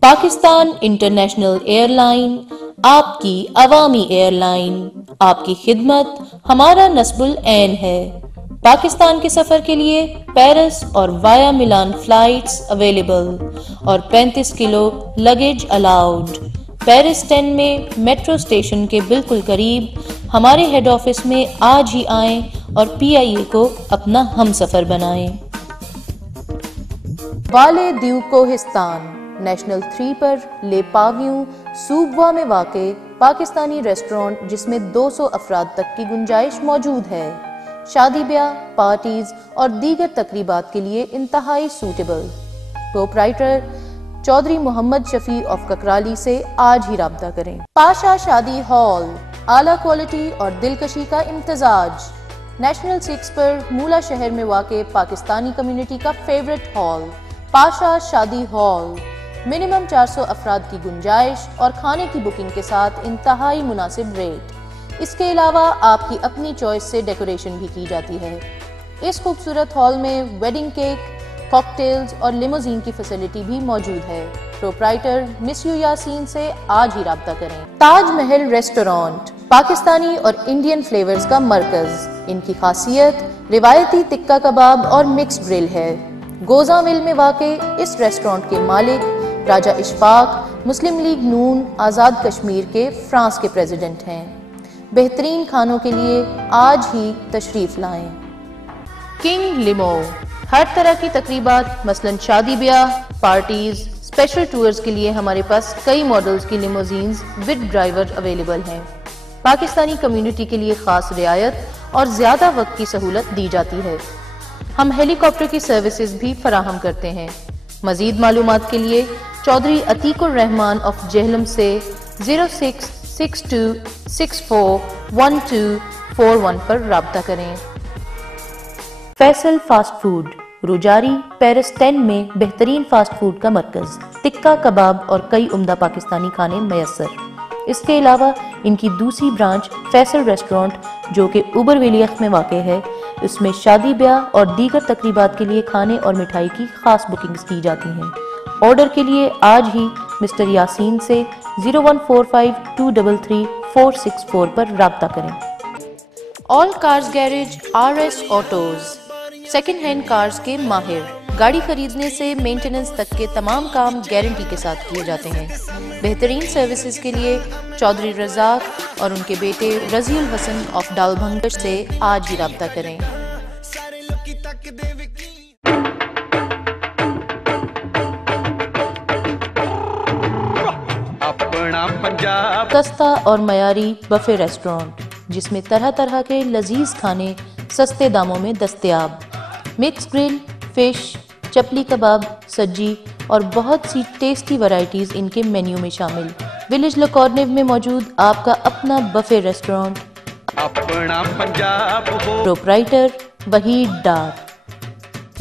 Pakistan international air line آپ کی عوامی ایئر لائن، آپ کی خدمت ہمارا نصب العین ہے۔ پاکستان کے سفر کے لیے پیرس اور وایا ملان فلائٹس اویلیبل اور 35 کلو لگیج الاؤڈ۔ پیرس 10 میں میٹرو اسٹیشن کے بالکل قریب ہمارے ہیڈ آفس میں آج ہی آئیں اور PIA کو اپنا ہم سفر بنائیں۔ والے دیو کوہستان نیشنل 3 پر لے پاویوں سوبوا میں واقع پاکستانی ریسٹورانٹ جس میں 200 افراد تک کی گنجائش موجود ہے، شادی بیاہ، پارٹیز اور دیگر تقریبات کے لیے انتہائی suitable. Proprietor Chaudhry Muhammad Shafi of Kakrali سے آج ہی رابطہ کریں۔ پاشا شادی ہال، اعلیٰ کوالٹی اور دلکشی کا امتزاج۔ نیشنل 6 پر مولا شہر میں واقع پاکستانی کمیونٹی کا فیورٹ ہال، پاشا شادی ہال۔ منیمم 400 افراد کی گنجائش اور کھانے کی بکنگ کے ساتھ انتہائی مناسب ریٹ۔ اس کے علاوہ آپ کی اپنی چوائس سے ڈیکوریشن بھی کی جاتی ہے۔ اس خوبصورت ہال میں ویڈنگ کیک، کاکٹیلز اور لیموزین کی فیسلٹی بھی موجود ہے۔ پروپرائٹر مس یو یاسین سے آج ہی رابطہ کریں۔ تاج محل ریسٹورانٹ پاکستانی اور انڈین فلیورز کا مرکز۔ ان کی خاصیت روایتی ٹکا کباب اور مکس گرل ہے۔ گوزا ویل میں واقع اس ریسٹورانٹ کے مالک راجہ اشفاق مسلم لیگ نون آزاد کشمیر کے فرانس کے پریزیڈنٹ ہیں۔ بہترین کھانوں کے لیے آج ہی تشریف لائیں۔ کنگ لیمو ہر طرح کی تقریبات مثلا شادی بیاہ، پارٹیز، اسپیشل ٹورز کے لیے ہمارے پاس کئی ماڈلز کی لیموزینز ود ڈرائیور اویلیبل ہیں۔ پاکستانی کمیونٹی کے لیے خاص رعایت اور زیادہ وقت کی سہولت دی جاتی ہے۔ ہم ہیلی کاپٹر کی سروسز بھی فراہم کرتے ہیں۔ مزید معلومات کے لیے چودھری عتیق الرحمان آف جہلم سے 0662641241 پر رابطہ کریں۔ فیصل فاسٹ فوڈ روجاری پیرس 10 میں بہترین فاسٹ فوڈ کا مرکز، ٹکا کباب اور کئی عمدہ پاکستانی کھانے میسر۔ اس کے علاوہ ان کی دوسری برانچ فیصل ریسٹورانٹ جو کہ اوبر ویلیخ میں واقع ہے، اس میں شادی بیاہ اور دیگر تقریبات کے لیے کھانے اور مٹھائی کی خاص بکنگز کی جاتی ہیں۔ آرڈر کے لیے آج ہی مسٹر یاسین سے 01452333464 پر رابطہ کریں۔ آل cars garage RS autos second hand cars کے ماہر، گاڑی خریدنے سے مینٹیننس تک کے تمام کام گارنٹی کے ساتھ کیے جاتے ہیں۔ بہترین سروسز کے لیے چودھری رزاق اور ان کے بیٹے رضی الحسن آف ڈال بھنگش سے آج ہی رابطہ کریں۔ سستا اور معیاری بفے ریسٹورانٹ جس میں طرح طرح کے لذیذ کھانے سستے داموں میں دستیاب، مکس گرل، فش، چپلی کباب، سجی اور بہت سی ٹیسٹی ورائٹیز ان کے مینیو میں شامل۔ ولیج لکورنیو میں موجود آپ کا اپنا buffet restaurant, proprietor Waheed Dar.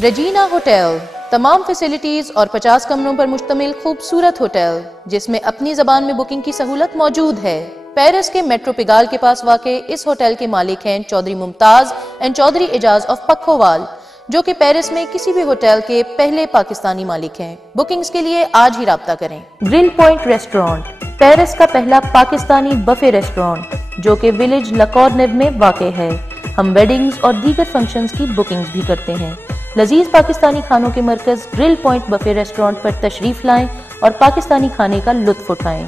Regina hotel تمام فیسلٹیز اور 50 کمروں پر مشتمل خوبصورت ہوٹل جس میں اپنی زبان میں بکنگ کی سہولت موجود ہے۔ پیرس کے میٹرو پیگال کے پاس واقع اس ہوٹل کے مالک ہیں چودھری ممتاز اینڈ چودھری اعجاز آف پکھوال، جو کہ پیرس میں کسی بھی ہوٹل کے پہلے پاکستانی مالک ہیں۔ بکنگز کے لیے آج ہی رابطہ کریں۔ گرل پوائنٹ ریسٹورانٹ پیرس کا پہلا پاکستانی بفے ریسٹورانٹ جو کہ ولیج لکورنیو میں واقع ہے۔ ہم ویڈنگز اور دیگر فنکشنز کی بکنگز بھی کرتے ہیں۔ لذیذ پاکستانی کھانوں کے مرکز گرل پوائنٹ بفے ریسٹورانٹ پر تشریف لائیں اور پاکستانی کھانے کا لطف اٹھائیں۔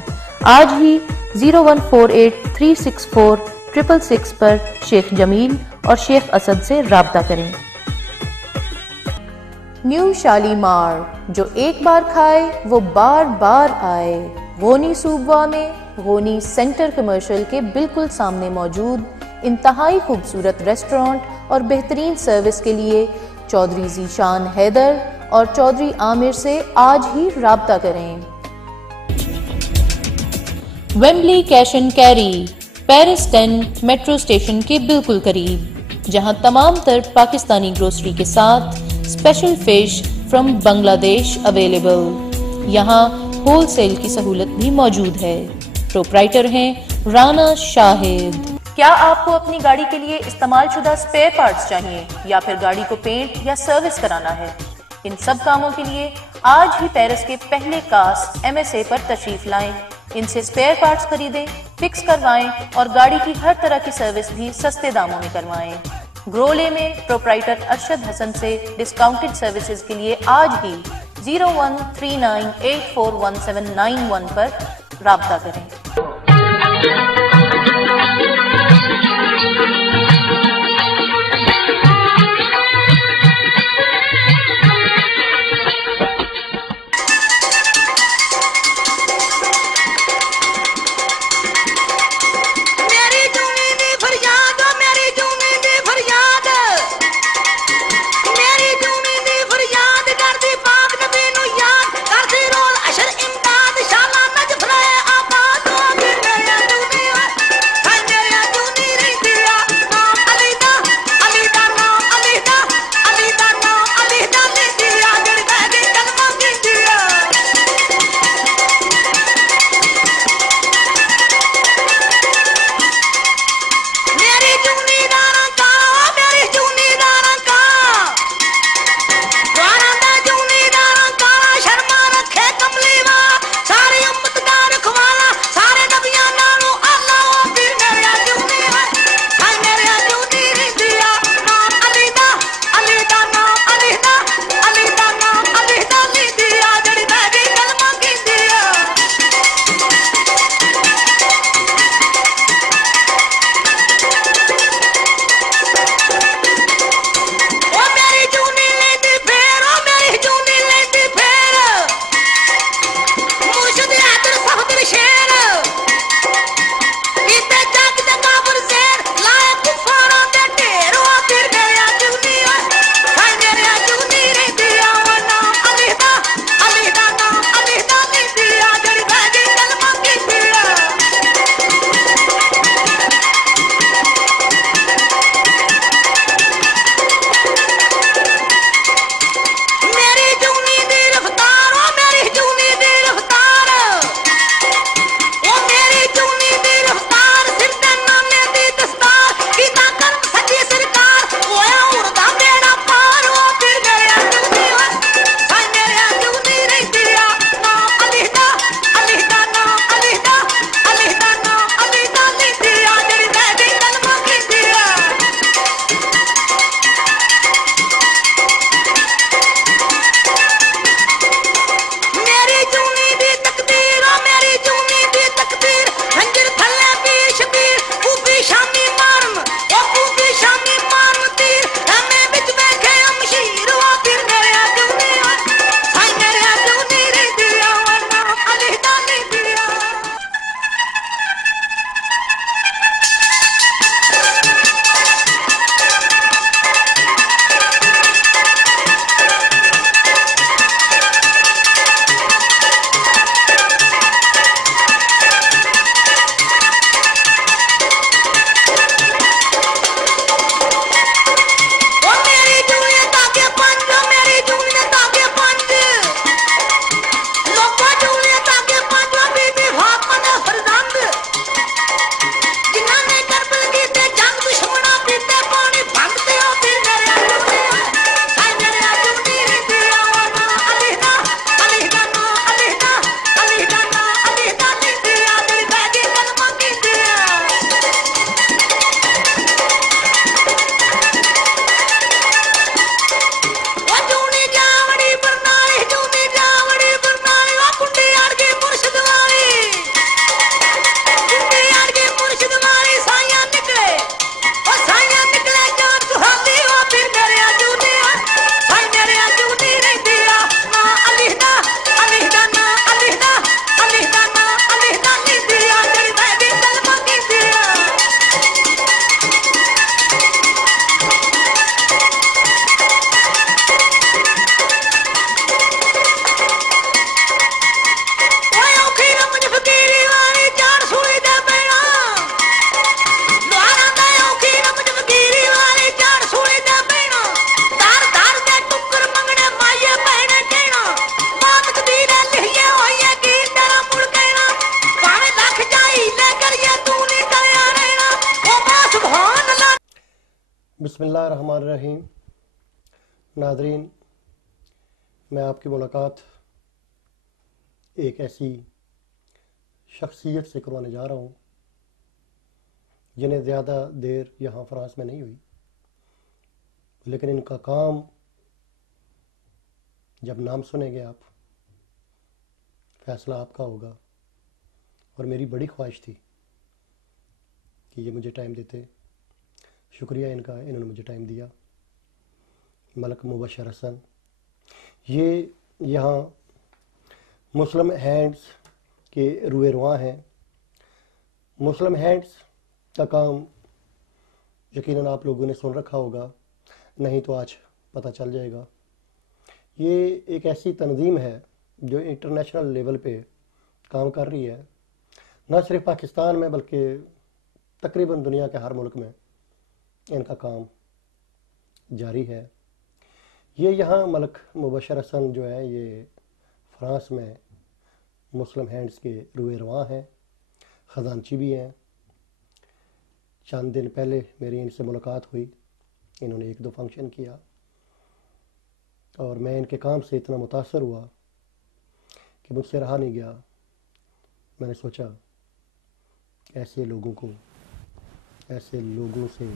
آج ہی 01483646666 پر شیخ جمیل اور شیخ اسد سے رابطہ کریں۔ نیو شالیمار جو ایک بار کھائے وہ بار بار آئے، غونی صوبوا میں غونی سینٹر کمرشل کے بالکل سامنے موجود انتہائی خوبصورت ریسٹورانٹ اور بہترین سروس کے لیے چودھری ذیشان حیدر اور چودھری عامر سے آج ہی رابطہ کریں۔ Wembley cash and carry Paris 10 metro station کے بالکل قریب، جہاں تمام تر پاکستانی گروسری کے ساتھ اسپیشل فش فرام بنگلہ دیش اویلیبل۔ یہاں ہول سیل کی سہولت بھی موجود ہے۔ پروپرائٹر ہیں رانا شاہد۔ کیا آپ کو اپنی گاڑی کے لیے استعمال شدہ اسپیئر پارٹس چاہیے یا پھر گاڑی کو پینٹ یا سروس کرانا ہے؟ ان سب کاموں کے لیے آج ہی پیرس کے پہلے کاس MSA پر تشریف لائیں۔ ان سے اسپیئر پارٹس خریدیں، فکس کروائیں اور گاڑی کی ہر طرح کی سروس بھی سستے داموں میں کروائیں۔ گرولے میں پروپرائٹر ارشد حسن سے ڈسکاؤنٹڈ سروسز کے لیے آج ہی 0139841791 پر رابطہ کریں۔ بسم اللہ الرحمن الرحیم. ناظرین، میں آپ کی ملاقات ایک ایسی شخصیت سے کروانے جا رہا ہوں جنہیں زیادہ دیر یہاں فرانس میں نہیں ہوئی، لیکن ان کا کام جب نام سنیں گے آپ، فیصلہ آپ کا ہوگا. اور میری بڑی خواہش تھی کہ یہ مجھے ٹائم دیتے. شکریہ ان کا، انہوں نے مجھے ٹائم دیا. ملک مبشر حسن یہ یہاں مسلم ہینڈز کے روئے رواں ہیں. مسلم ہینڈز کا کام یقیناً آپ لوگوں نے سن رکھا ہوگا، نہیں تو آج پتہ چل جائے گا. یہ ایک ایسی تنظیم ہے جو انٹرنیشنل لیول پہ کام کر رہی ہے، نہ صرف پاکستان میں بلکہ تقریباً دنیا کے ہر ملک میں ان کا کام جاری ہے. یہ یہاں ملک مبشر حسن جو ہے یہ فرانس میں مسلم ہینڈز کے روئے رواں ہیں، خزانچی بھی ہیں. چند دن پہلے میری ان سے ملاقات ہوئی، انہوں نے ایک دو فنکشن کیا اور میں ان کے کام سے اتنا متاثر ہوا کہ مجھ سے رہا نہیں گیا. میں نے سوچا ایسے لوگوں سے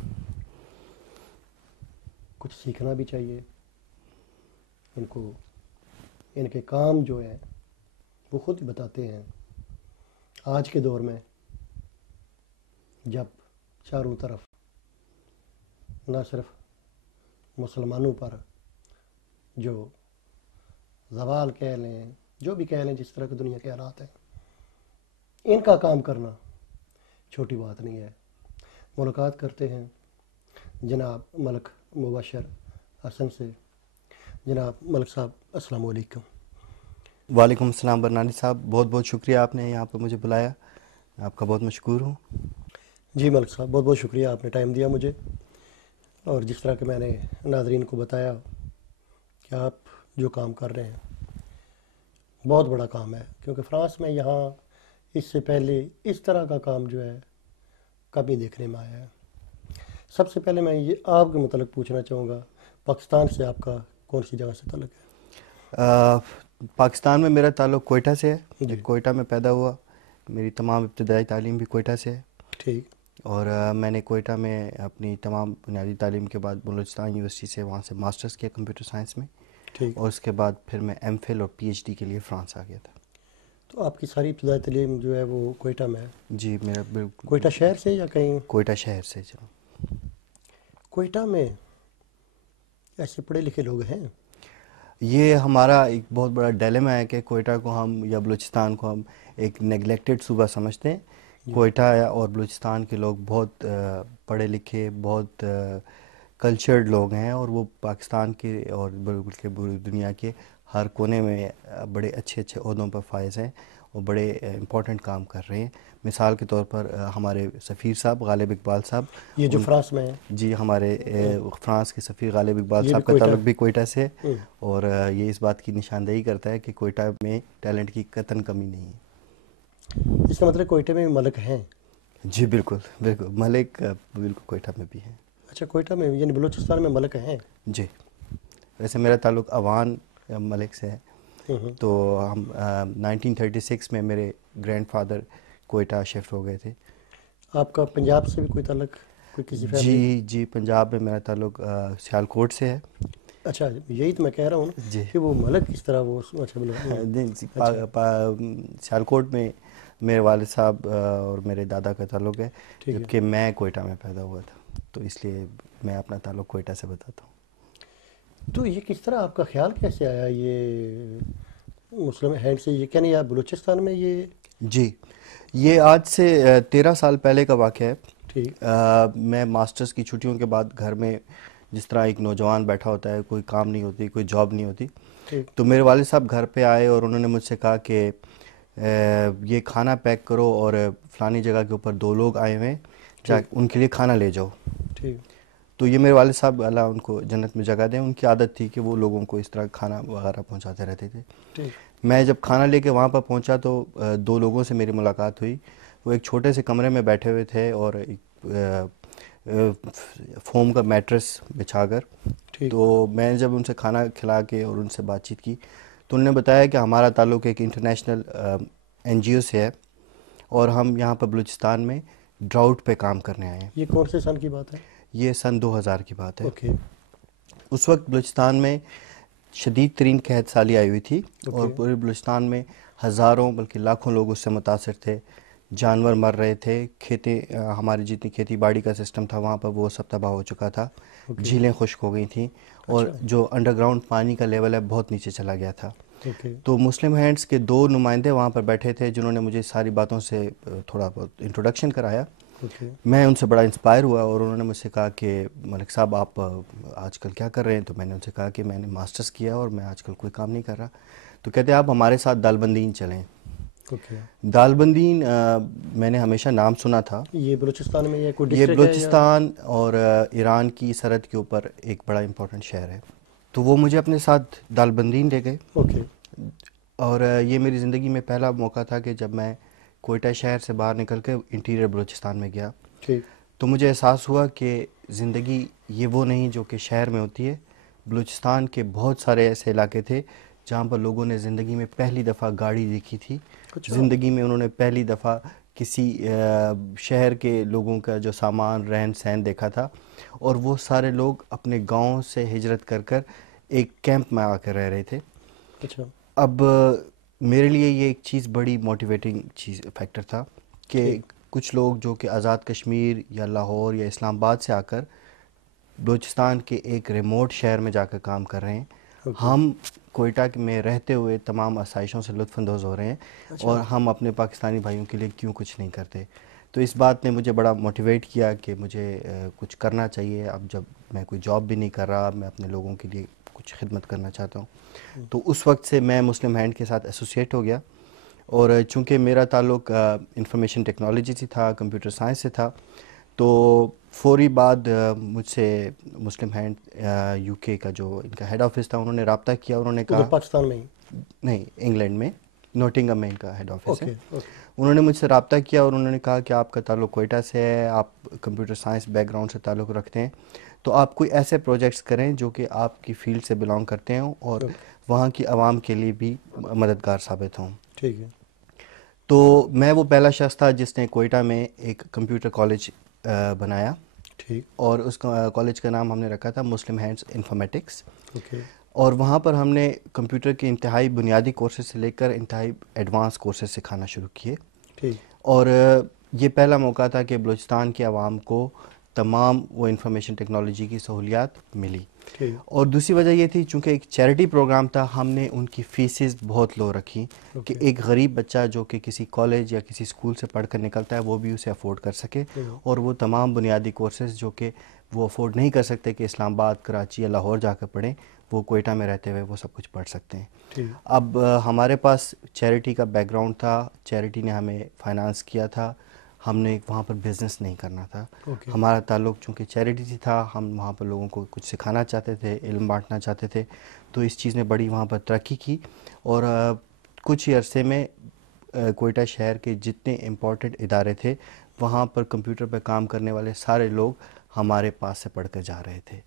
کچھ سیکھنا بھی چاہیے. ان کے کام جو ہے وہ خود ہی بتاتے ہیں. آج کے دور میں جب چاروں طرف نہ صرف مسلمانوں پر جو زوال کہہ لیں، جو بھی کہہ لیں، جس طرح کی دنیا کے حالات ہیں، ان کا کام کرنا چھوٹی بات نہیں ہے. ملاقات کرتے ہیں جناب ملک مبشر حسن سے. جناب ملک صاحب السلام علیکم. وعلیکم السلام برنانی صاحب، بہت بہت شکریہ آپ نے یہاں پہ مجھے بلایا، میں آپ کا بہت مشکور ہوں. جی ملک صاحب بہت بہت شکریہ، آپ نے ٹائم دیا مجھے. اور جس طرح کہ میں نے ناظرین کو بتایا کہ آپ جو کام کر رہے ہیں بہت بڑا کام ہے، کیونکہ فرانس میں یہاں اس سے پہلے اس طرح کا کام جو ہے کبھی دیکھنے میں آیا ہے. سب سے پہلے میں یہ آپ کے متعلق پوچھنا چاہوں گا، پاکستان سے آپ کا کون سی جگہ سے تعلق ہے؟ پاکستان میں میرا تعلق کوئٹہ سے ہے. جی. کوئٹہ میں پیدا ہوا، میری تمام ابتدائی تعلیم بھی کوئٹہ سے ہے. ٹھیک. اور میں نے کوئٹہ میں اپنی تمام بنیادی تعلیم کے بعد بلوچستان یونیورسٹی سے وہاں سے ماسٹرز کیا کمپیوٹر سائنس میں. ٹھیک. اور اس کے بعد پھر میں ایم فل اور پی ایچ ڈی کے لیے فرانس آ گیا تھا. تو آپ کی ساری ابتدائی تعلیم جو ہے وہ کوئٹہ میں ہے؟ جی میرا بالکل کوئٹہ شہر سے یا کہیں؟ کوئٹہ شہر سے. جناب کوئٹہ میں ایسے پڑھے لکھے لوگ ہیں؟ یہ ہمارا ایک بہت بڑا ڈیلیما ہے کہ کوئٹہ کو ہم یا بلوچستان کو ہم ایک نیگلیکٹڈ صوبہ سمجھتے ہیں. کوئٹہ اور بلوچستان کے لوگ بہت پڑھے لکھے، بہت کلچرڈ لوگ ہیں، اور وہ پاکستان کے اور بلکہ دنیا کے ہر کونے میں بڑے اچھے اچھے عہدوں پر فائز ہیں اور بڑے امپورٹنٹ کام کر رہے ہیں. مثال کے طور پر ہمارے سفیر صاحب غالب اقبال صاحب، یہ جو فرانس میں ہیں. جی ہمارے فرانس کے سفیر غالب اقبال یہ صاحب بھی کا تعلق بھی کوئٹہ سے ہے. ہوں. اور یہ اس بات کی نشاندہی کرتا ہے کہ کوئٹہ میں ٹیلنٹ کی قطعاً کمی نہیں ہے. اس کا مطلب کوئٹہ میں بھی ملک ہیں؟ جی بالکل بالکل، ملک بالکل کوئٹہ میں بھی ہیں. اچھا، کوئٹہ میں یعنی بلوچستان میں ملک ہیں؟ جی. ویسے میرا تعلق اوان ملک سے ہے. تو ہم 1936 میں میرے گرینڈ فادر کوئٹہ شفٹ ہو گئے تھے. آپ کا پنجاب سے بھی کوئی تعلق، کوئی کسی فیملی؟ جی پنجاب میں میرا تعلق سیالکوٹ سے ہے. اچھا، یہی تو میں کہہ رہا ہوں جی کہ وہ ملک کس طرح وہ سیالکوٹ میں میرے والد صاحب اور میرے دادا کا تعلق ہے، ٹھیک ہے. جبکہ میں کوئٹہ میں پیدا ہوا تھا، تو اس لیے میں اپنا تعلق کوئٹہ سے بتاتا ہوں. تو یہ کس طرح آپ کا خیال کیسے آیا یہ مسلم ہینڈ سے؟ یہ کہنے یا بلوچستان میں یہ؟ جی یہ آج سے 13 سال پہلے کا واقعہ ہے. ٹھیک. میں ماسٹرز کی چھٹیوں کے بعد گھر میں جس طرح ایک نوجوان بیٹھا ہوتا ہے، کوئی کام نہیں ہوتی، کوئی جاب نہیں ہوتی، تو میرے والد صاحب گھر پہ آئے اور انہوں نے مجھ سے کہا کہ یہ کھانا پیک کرو اور فلانی جگہ کے اوپر 2 لوگ آئے ہوئے ہیں، ان کے لیے کھانا لے جاؤ. ٹھیک. تو یہ میرے والد صاحب اللہ ان کو جنت میں جگہ دیں، ان کی عادت تھی کہ وہ لوگوں کو اس طرح کھانا وغیرہ پہنچاتے رہتے تھے. میں جب کھانا لے کے وہاں پر پہنچا تو 2 لوگوں سے میری ملاقات ہوئی. وہ ایک چھوٹے سے کمرے میں بیٹھے ہوئے تھے اور فوم کا میٹرس بچھا کر. ٹھیک. تو میں جب ان سے کھانا کھلا کے اور ان سے بات چیت کی تو انہوں نے بتایا کہ ہمارا تعلق ایک انٹرنیشنل این جی او سے ہے اور ہم یہاں پر بلوچستان میں ڈراؤٹ پہ کام کرنے آئے ہیں. یہ کون سے سن کی بات ہے؟ یہ سن 2000 کی بات ہے. اوکے. اس وقت بلوچستان میں شدید ترین قحط سالی آئی ہوئی تھی اور پورے بلوچستان میں ہزاروں بلکہ لاکھوں لوگ اس سے متاثر تھے. جانور مر رہے تھے، کھیتیں، ہماری جتنی کھیتی باڑی کا سسٹم تھا وہاں پر وہ سب تباہ ہو چکا تھا. جھیلیں خشک ہو گئی تھیں اور جو انڈر گراؤنڈ پانی کا لیول ہے بہت نیچے چلا گیا تھا. تو مسلم ہینڈز کے 2 نمائندے وہاں پر بیٹھے تھے جنہوں نے مجھے ساری باتوں سے تھوڑا بہت انٹروڈکشن کرایا. میں ان سے بڑا انسپائر ہوا اور انہوں نے مجھ سے کہا کہ ملک صاحب آپ آج کل کیا کر رہے ہیں؟ تو میں نے ان سے کہا کہ میں نے ماسٹرز کیا اور میں آج کل کوئی کام نہیں کر رہا. تو کہتے ہیں آپ ہمارے ساتھ دالبندین چلیں. دالبندین میں نے ہمیشہ نام سنا تھا. یہ بلوچستان میں یہ بلوچستان اور ایران کی سرحد کے اوپر ایک بڑا امپورٹنٹ شہر ہے. تو وہ مجھے اپنے ساتھ دالبندین لے گئے. اور یہ میری زندگی میں پہلا موقع تھا کہ جب میں کوئٹہ شہر سے باہر نکل کے انٹیریئر بلوچستان میں گیا تو مجھے احساس ہوا کہ زندگی یہ وہ نہیں جو کہ شہر میں ہوتی ہے. بلوچستان کے بہت سارے ایسے علاقے تھے جہاں پر لوگوں نے زندگی میں پہلی دفعہ گاڑی دیکھی تھی. زندگی میں انہوں نے پہلی دفعہ کسی شہر کے لوگوں کا جو سامان رہن سہن دیکھا تھا اور وہ سارے لوگ اپنے گاؤں سے ہجرت کر کر ایک کیمپ میں آ کر رہ رہے تھے. اب میرے لیے یہ ایک چیز بڑی موٹیویٹنگ فیکٹر تھا کہ کچھ لوگ جو کہ آزاد کشمیر یا لاہور یا اسلام آباد سے آ کر بلوچستان کے ایک ریموٹ شہر میں جا کر کام کر رہے ہیں. ہم کوئٹہ میں رہتے ہوئے تمام آسائشوں سے لطف اندوز ہو رہے ہیں اور ہم اپنے پاکستانی بھائیوں کے لیے کیوں کچھ نہیں کرتے. تو اس بات نے مجھے بڑا موٹیویٹ کیا کہ مجھے کچھ کرنا چاہیے. اب جب میں کوئی جاب بھی نہیں کر رہا، میں اپنے لوگوں کے لیے کچھ خدمت کرنا چاہتا ہوں. تو اس وقت سے میں مسلم ہینڈ کے ساتھ ایسوسیٹ ہو گیا اور چونکہ میرا تعلق انفارمیشن ٹیکنالوجی سے تھا، کمپیوٹر سائنس سے تھا، تو فوری بعد مجھ سے مسلم ہینڈ یو کے کا جو ان کا ہیڈ آفس تھا انہوں نے رابطہ کیا. انہوں نے کہا پاکستان میں نہیں، انگلینڈ میں نوٹنگم میں ان کا ہیڈ آفس ہے. انہوں نے مجھ سے رابطہ کیا اور انہوں نے کہا کہ آپ کا تعلق کوئٹہ سے ہے، آپ کمپیوٹر سائنس بیک گراؤنڈ سے تعلق رکھتے ہیں، تو آپ کوئی ایسے پروجیکٹس کریں جو کہ آپ کی فیلڈ سے بلانگ کرتے ہوں اور وہاں کی عوام کے لیے بھی مددگار ثابت ہوں. ٹھیک ہے. تو میں وہ پہلا شخص تھا جس نے کوئٹہ میں ایک کمپیوٹر کالج بنایا. ٹھیک. اور اس کالج کا نام ہم نے رکھا تھا مسلم ہینڈز انفارمیٹکس. اور وہاں پر ہم نے کمپیوٹر کے انتہائی بنیادی کورسز سے لے کر انتہائی ایڈوانس کورسز سکھانا شروع کیے. اور یہ پہلا موقع تھا کہ بلوچستان کے عوام کو تمام وہ انفارمیشن ٹیکنالوجی کی سہولیات ملی. اور دوسری وجہ یہ تھی چونکہ ایک چیریٹی پروگرام تھا، ہم نے ان کی فیسز بہت لو رکھی کہ ایک غریب بچہ جو کہ کسی کالج یا کسی اسکول سے پڑھ کر نکلتا ہے وہ بھی اسے افورڈ کر سکے اور وہ تمام بنیادی کورسز جو کہ وہ افورڈ نہیں کر سکتے کہ اسلام آباد، کراچی یا لاہور جا کر پڑھیں، وہ کوئٹہ میں رہتے ہوئے وہ سب کچھ پڑھ سکتے ہیں. اب ہمارے پاس چیریٹی کا بیک گراؤنڈ تھا، چیریٹی نے ہمیں فائنانس کیا تھا، ہم نے وہاں پر بزنس نہیں کرنا تھا. ہمارا تعلق چونکہ چیریٹی سے تھا، ہم وہاں پر لوگوں کو کچھ سکھانا چاہتے تھے، علم بانٹنا چاہتے تھے. تو اس چیز نے بڑی وہاں پر ترقی کی اور کچھ ہی عرصے میں کوئٹہ شہر کے جتنے امپورٹنٹ ادارے تھے وہاں پر کمپیوٹر پہ کام کرنے والے سارے لوگ ہمارے پاس سے پڑھ کر جا رہے تھے.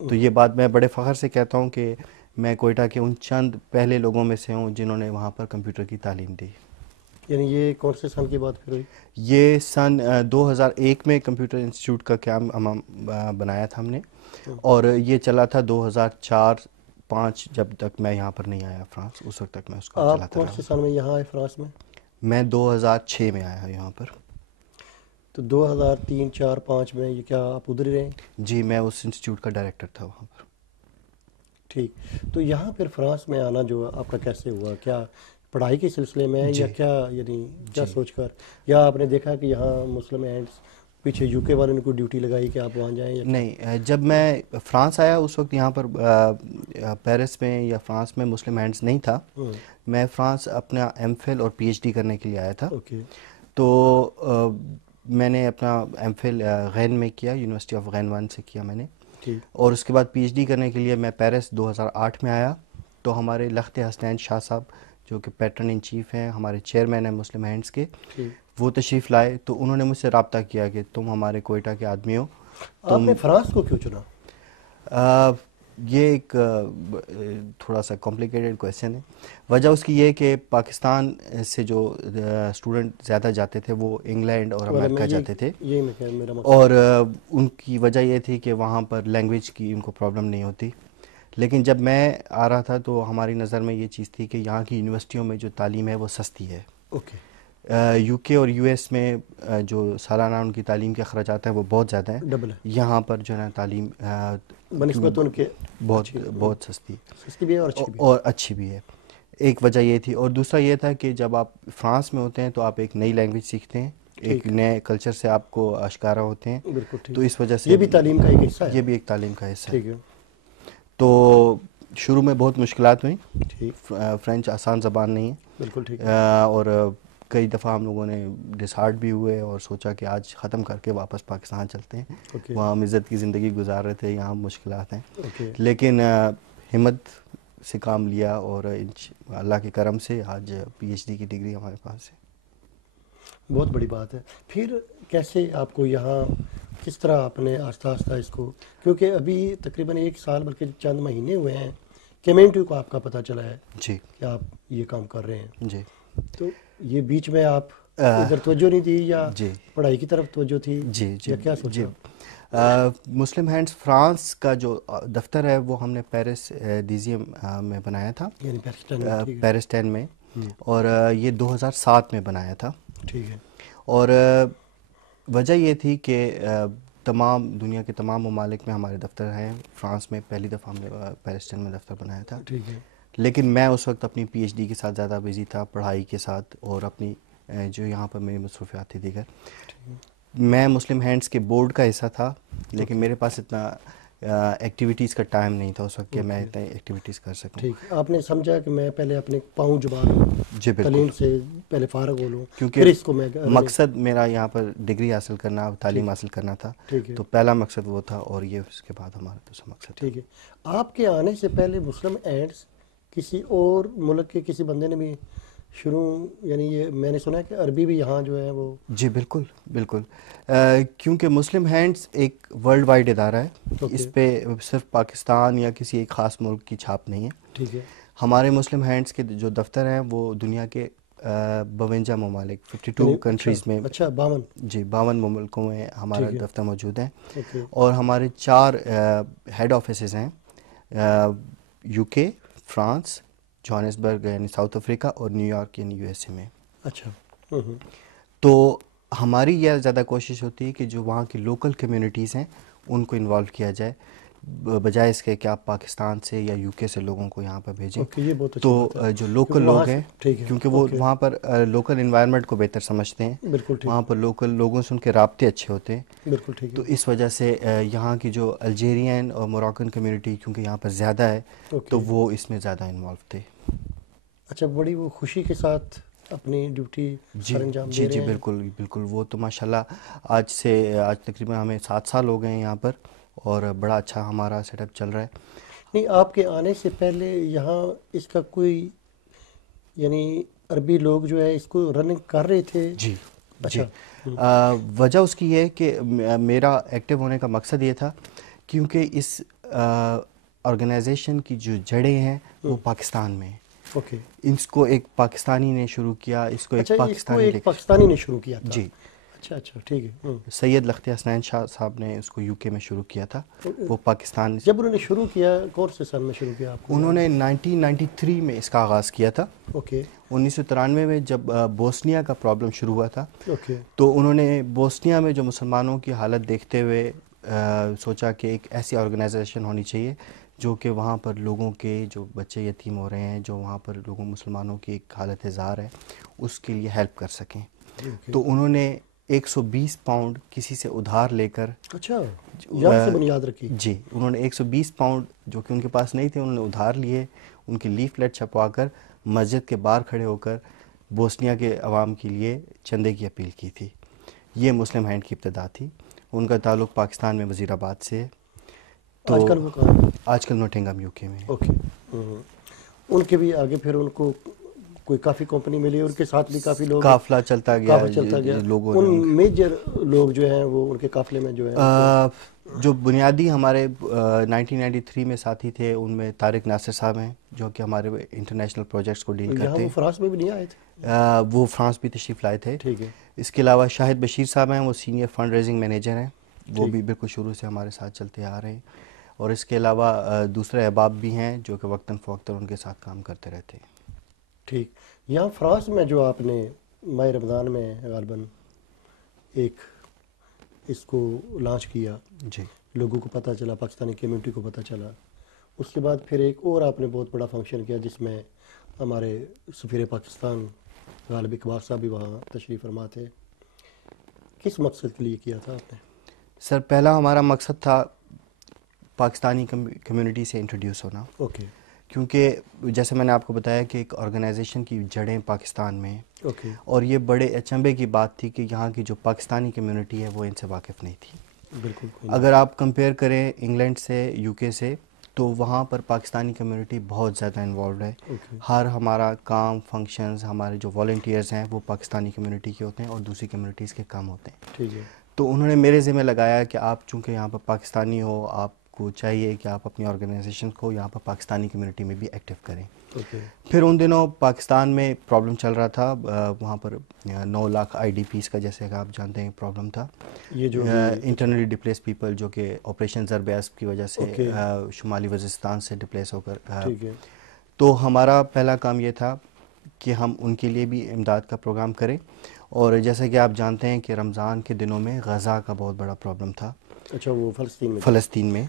تو یہ بات میں بڑے فخر سے کہتا ہوں کہ میں کوئٹہ کے ان چند پہلے لوگوں میں سے ہوں جنہوں نے وہاں پر کمپیوٹر کی تعلیم دی. یعنی یہ کون سے سال کی بات پھر ہوئی؟ یہ سن 2001 میں کمپیوٹر انسٹیٹیوٹ کا قیام بنایا تھا ہم نے اور یہ چلا تھا 2004-05 جب تک میں یہاں پر نہیں آیا فرانس، اس وقت تک میں اس کو چلاتا رہا. آپ کون سے سال میں یہاں آئے فرانس میں؟ میں 2006 میں آیا یہاں پر. تو 2003-04-05 میں یہ کیا آپ ادھر ہی رہے؟ جی، میں اس انسٹیٹیوٹ کا ڈائریکٹر تھا وہاں پر. ٹھیک. تو یہاں پھر فرانس میں آنا جو آپ کا کیسے ہوا؟ کیا پڑھائی کے سلسلے میں یا کیا، یعنی کیا سوچ کر، یا آپ نے دیکھا کہ یہاں مسلم ہینڈز پیچھے یو کے والوں نے کوئی ڈیوٹی لگائی کہ آپ وہاں جائیں؟ نہیں، جب میں فرانس آیا اس وقت یہاں پر پیرس میں یا فرانس میں مسلم ہینڈز نہیں تھا. میں فرانس اپنا ایم فل اور پی ایچ ڈی کرنے کے لیے آیا تھا. تو میں نے اپنا ایم فل غین میں کیا، یونیورسٹی آف غین 1 سے کیا میں نے. اور اس کے بعد پی ایچ ڈی کرنے کے لیے میں پیرس 2008 میں آیا. تو ہمارے لخت حسنین شاہ صاحب جو کہ پیٹرن ان چیف ہیں، ہمارے چیئرمین ہیں مسلم ہینڈز کے، وہ تشریف لائے. تو انہوں نے مجھ سے رابطہ کیا کہ تم ہمارے کوئٹہ کے آدمی ہو آپ نے فرانس کو کیوں چنا؟ یہ ایک تھوڑا سا کمپلیکیٹڈ کویشچن ہے. وجہ اس کی یہ کہ پاکستان سے جو اسٹوڈنٹ زیادہ جاتے تھے وہ انگلینڈ اور امریکہ جاتے تھے, اور ان کی وجہ یہ تھی کہ وہاں پر لینگویج کی ان کو پرابلم نہیں ہوتی. لیکن جب میں آ رہا تھا تو ہماری نظر میں یہ چیز تھی کہ یہاں کی یونیورسٹیوں میں جو تعلیم ہے وہ سستی ہے. یو کے اور یو ایس میں جو سالانہ ان کی تعلیم کے اخراجات ہیں وہ بہت زیادہ ہیں. یہاں پر جو ہے تعلیم بنسبت ان کے بہت سستی بھی ہے اور اچھی بھی ہے. ایک وجہ یہ تھی, اور دوسرا یہ تھا کہ جب آپ فرانس میں ہوتے ہیں تو آپ ایک نئی لینگویج سیکھتے ہیں, ایک نئے کلچر سے آپ کو آشکارا ہوتے ہیں. تو اس وجہ سے یہ بھی تعلیم کا ایک حصہ ہے. یہ بھی ایک تعلیم کا حصہ ہے. تو شروع میں بہت مشکلات ہوئیں. فرینچ آسان زبان نہیں ہے. بالکل ٹھیک. اور کئی دفعہ ہم لوگوں نے ڈسہارٹ بھی ہوئے اور سوچا کہ آج ختم کر کے واپس پاکستان چلتے ہیں. وہاں ہم عزت کی زندگی گزار رہے تھے, یہاں مشکلات ہیں. لیکن ہمت سے کام لیا اور اللہ کے کرم سے آج پی ایچ ڈی کی ڈگری ہمارے پاس ہے. بہت بڑی بات ہے. پھر کیسے آپ کو یہاں, کس طرح آپ نے آہستہ آہستہ اس کو, کیونکہ ابھی تقریباً 1 سال بلکہ چند مہینے ہوئے ہیں کمیونٹی کو آپ کا پتہ چلا ہے جی کہ آپ یہ کام کر رہے ہیں. جی. تو یہ بیچ میں آپ ادھر توجہ نہیں دی یا جی پڑھائی کی طرف توجہ تھی؟ جی یا کیا سوچا؟ مسلم ہینڈز فرانس کا جو دفتر ہے وہ ہم نے پیرس ڈیزیم میں بنایا تھا, یعنی پیرس 10 میں, اور یہ 2007 میں بنایا تھا. ٹھیک ہے. اور وجہ یہ تھی کہ تمام دنیا کے تمام ممالک میں ہمارے دفتر ہیں. فرانس میں پہلی دفعہ ہم نے پیرس 10 میں دفتر بنایا تھا. ٹھیک ہے. لیکن میں اس وقت اپنی پی ایچ ڈی کے ساتھ زیادہ بزی تھا, پڑھائی کے ساتھ, اور اپنی جو یہاں پر میری مصروفیات تھی دیگر. میں مسلم ہینڈز کے بورڈ کا حصہ تھا, لیکن میرے پاس اتنا ایکٹیویٹیز کا ٹائم نہیں تھا اس وقت کہ میں اتنے ایکٹیویٹیز کر سکوں. ٹھیک. آپ نے سمجھا کہ میں پہلے اپنے پاؤں جبا لوں, جی تعلیم سے پہلے فارغ ہو لوں, کیونکہ پھر اس کو میں مقصد میرا یہاں پر ڈگری حاصل کرنا, تعلیم حاصل کرنا تھا. تو پہلا مقصد وہ تھا, اور یہ اس کے بعد ہمارا دوسرا مقصد. ٹھیک ہے. آپ کے آنے سے پہلے مسلم ہینڈز کسی اور ملک کے کسی بندے نے بھی شروع, یعنی یہ میں نے سنا ہے کہ عربی بھی یہاں جو ہے وہ. جی بالکل بالکل, کیونکہ مسلم ہینڈز ایک ورلڈ وائڈ ادارہ ہے. اس پہ صرف پاکستان یا کسی ایک خاص ملک کی چھاپ نہیں ہے. ٹھیک ہے. ہمارے مسلم ہینڈز کے جو دفتر ہیں وہ دنیا کے 52 ممالک 52 کنٹریز میں. اچھا 52. جی 52 ممالکوں میں ہمارا دفتر موجود ہے. اور ہمارے 4 ہیڈ آفیسز ہیں, یو کے, فرانس, جوہانسبرگ یعنی ساؤتھ افریقہ, اور نیو یارک یعنی یو ایس اے میں. اچھا. تو ہماری یہ زیادہ کوشش ہوتی ہے کہ جو وہاں کی لوکل کمیونٹیز ہیں ان کو انوالو کیا جائے, بجائے اس کے کہ آپ پاکستان سے یا یو کے سے لوگوں کو یہاں پر بھیجیں. تو جو لوکل لوگ ہیں, کیونکہ وہ وہاں پر لوکل انوائرمنٹ کو بہتر سمجھتے ہیں, وہاں پر لوکل لوگوں سے ان کے رابطے اچھے ہوتے ہیں. بالکل ٹھیک. تو اس وجہ سے یہاں کی جو الجیرین اور موراکن کمیونٹی کیونکہ یہاں پر زیادہ ہے, تو وہ اس میں زیادہ انوالو تھے. اچھا, بڑی وہ خوشی کے ساتھ اپنی ڈیوٹی سر انجام دے رہے ہیں. جی بالکل بالکل. وہ تو ماشاءاللہ آج تقریباً ہمیں 7 سال ہو گئے ہیں یہاں پر, اور بڑا اچھا ہمارا سیٹ اپ چل رہا ہے. نہیں, آپ کے آنے سے پہلے یہاں اس کا کوئی, یعنی عربی لوگ جو ہے اس کو رننگ کر رہے تھے؟ جی جی. وجہ اس کی یہ کہ میرا ایکٹیو ہونے کا مقصد یہ تھا کیونکہ اس آرگنائزیشن کی جو جڑیں ہیں وہ پاکستان میں ہیں. اس کو ایک پاکستانی نے شروع کیا, اس کو ایک پاکستانی نے شروع کیا تھا. جی. اچھا ٹھیک ہے. سید لخت حسنین شاہ صاحب نے اس کو یو کے میں شروع کیا تھا. وہ پاکستان, جب انہوں نے شروع کیا کون سے سال میں شروع کیا آپ کو؟ انہوں نے 1993 میں اس کا آغاز کیا تھا. 1993 میں جب بوسنیا کا پرابلم شروع ہوا تھا, تو انہوں نے بوسنیا میں جو مسلمانوں کی حالت دیکھتے ہوئے سوچا کہ ایک ایسی آرگنائزیشن ہونی چاہیے جو کہ وہاں پر لوگوں کے جو بچے یتیم ہو رہے ہیں, جو وہاں پر لوگوں مسلمانوں کی ایک حالت زار ہے, اس کے لیے ہیلپ کر سکیں. تو انہوں نے 120 پاؤنڈ کسی سے ادھار لے کر, اچھا یہاں سے بنیاد رکھی. جی, انہوں نے 120 پاؤنڈ جو کہ ان کے پاس نہیں تھے انہوں نے ادھار لیے, ان کی لیفلیٹ چھپوا کر مسجد کے باہر کھڑے ہو کر بوسنیا کے عوام کے لیے چندے کی اپیل کی تھی. یہ مسلم ہینڈ کی ابتدا تھی. ان کا تعلق پاکستان میں وزیر آباد سے ہے. تو آج کل وہ کہاں ہے؟ آج کل نوٹنگہم یو کے میں. ان کے بھی آگے پھر ان کو کوئی کافی کمپنی ملی اور ان کے ساتھ بھی کافی لوگ قافلہ چلتا گیا لوگوں ان میجر لوگ جو ہیں وہ ان کے قافلے میں جو ہے جو بنیادی ہمارے 1993 میں ساتھی تھے ان میں طارق ناصر صاحب ہیں جو کہ ہمارے انٹرنیشنل پروجیکٹس کو ڈیل کرتے ہیں. وہ فرانس میں بھی نہیں آئے تھے؟ وہ فرانس بھی تشریف لائے تھے. ٹھیک ہے. اس کے علاوہ شاہد بشیر صاحب ہیں, وہ سینئر فنڈ ریزنگ مینیجر ہیں, وہ بھی بالکل شروع سے ہمارے ساتھ چلتے آ رہے ہیں. اور اس کے علاوہ دوسرے احباب بھی ہیں جو کہ وقتاً فوقتاً ان کے ساتھ کام کرتے رہتے ہیں. ٹھیک. یہاں فرانس میں جو آپ نے ماہ رمضان میں غالباً ایک اس کو لانچ کیا, جی, لوگوں کو پتہ چلا, پاکستانی کمیونٹی کو پتہ چلا, اس کے بعد پھر ایک اور آپ نے بہت بڑا فنکشن کیا جس میں ہمارے سفیر پاکستان غالب اقبال صاحب بھی وہاں تشریف فرما تھے. کس مقصد کے لیے کیا تھا آپ نے؟ سر پہلا ہمارا مقصد تھا پاکستانی کمیونٹی سے انٹروڈیوس ہونا. اوکے. کیونکہ جیسے میں نے آپ کو بتایا کہ ایک آرگنائزیشن کی جڑیں پاکستان میں ہیں, اور یہ بڑے اچنبے کی بات تھی کہ یہاں کی جو پاکستانی کمیونٹی ہے وہ ان سے واقف نہیں تھی. بالکل. اگر آپ کمپیئر کریں انگلینڈ سے, یو کے سے, تو وہاں پر پاکستانی کمیونٹی بہت زیادہ انوالوڈ ہے. ہر ہمارا کام, فنکشنز, ہمارے جو والنٹیئرز ہیں وہ پاکستانی کمیونٹی کے ہوتے ہیں اور دوسری کمیونٹیز کے کم ہوتے ہیں. ٹھیک ہے. تو انہوں نے میرے ذمہ لگایا کہ آپ چونکہ یہاں پر پاکستانی ہو, آپ کو چاہیے کہ آپ اپنی آرگنائزیشن کو یہاں پر پاکستانی کمیونٹی میں بھی ایکٹیو کریں. پھر ان دنوں پاکستان میں پرابلم چل رہا تھا, وہاں پر 9 لاکھ آئی ڈی پیز کا جیسے کہ آپ جانتے ہیں پرابلم تھا, یہ جو انٹرنلی ڈسپلیس پیپل جو کہ آپریشن ضرب اسب کی وجہ سے شمالی وزیرستان سے ڈسپلیس ہو کر. تو ہمارا پہلا کام یہ تھا کہ ہم ان کے لیے بھی امداد کا پروگرام کریں. اور جیسے کہ آپ جانتے ہیں کہ رمضان کے دنوں میں غزہ کا بہت بڑا پرابلم تھا. اچھا, وہ فلسطین میں.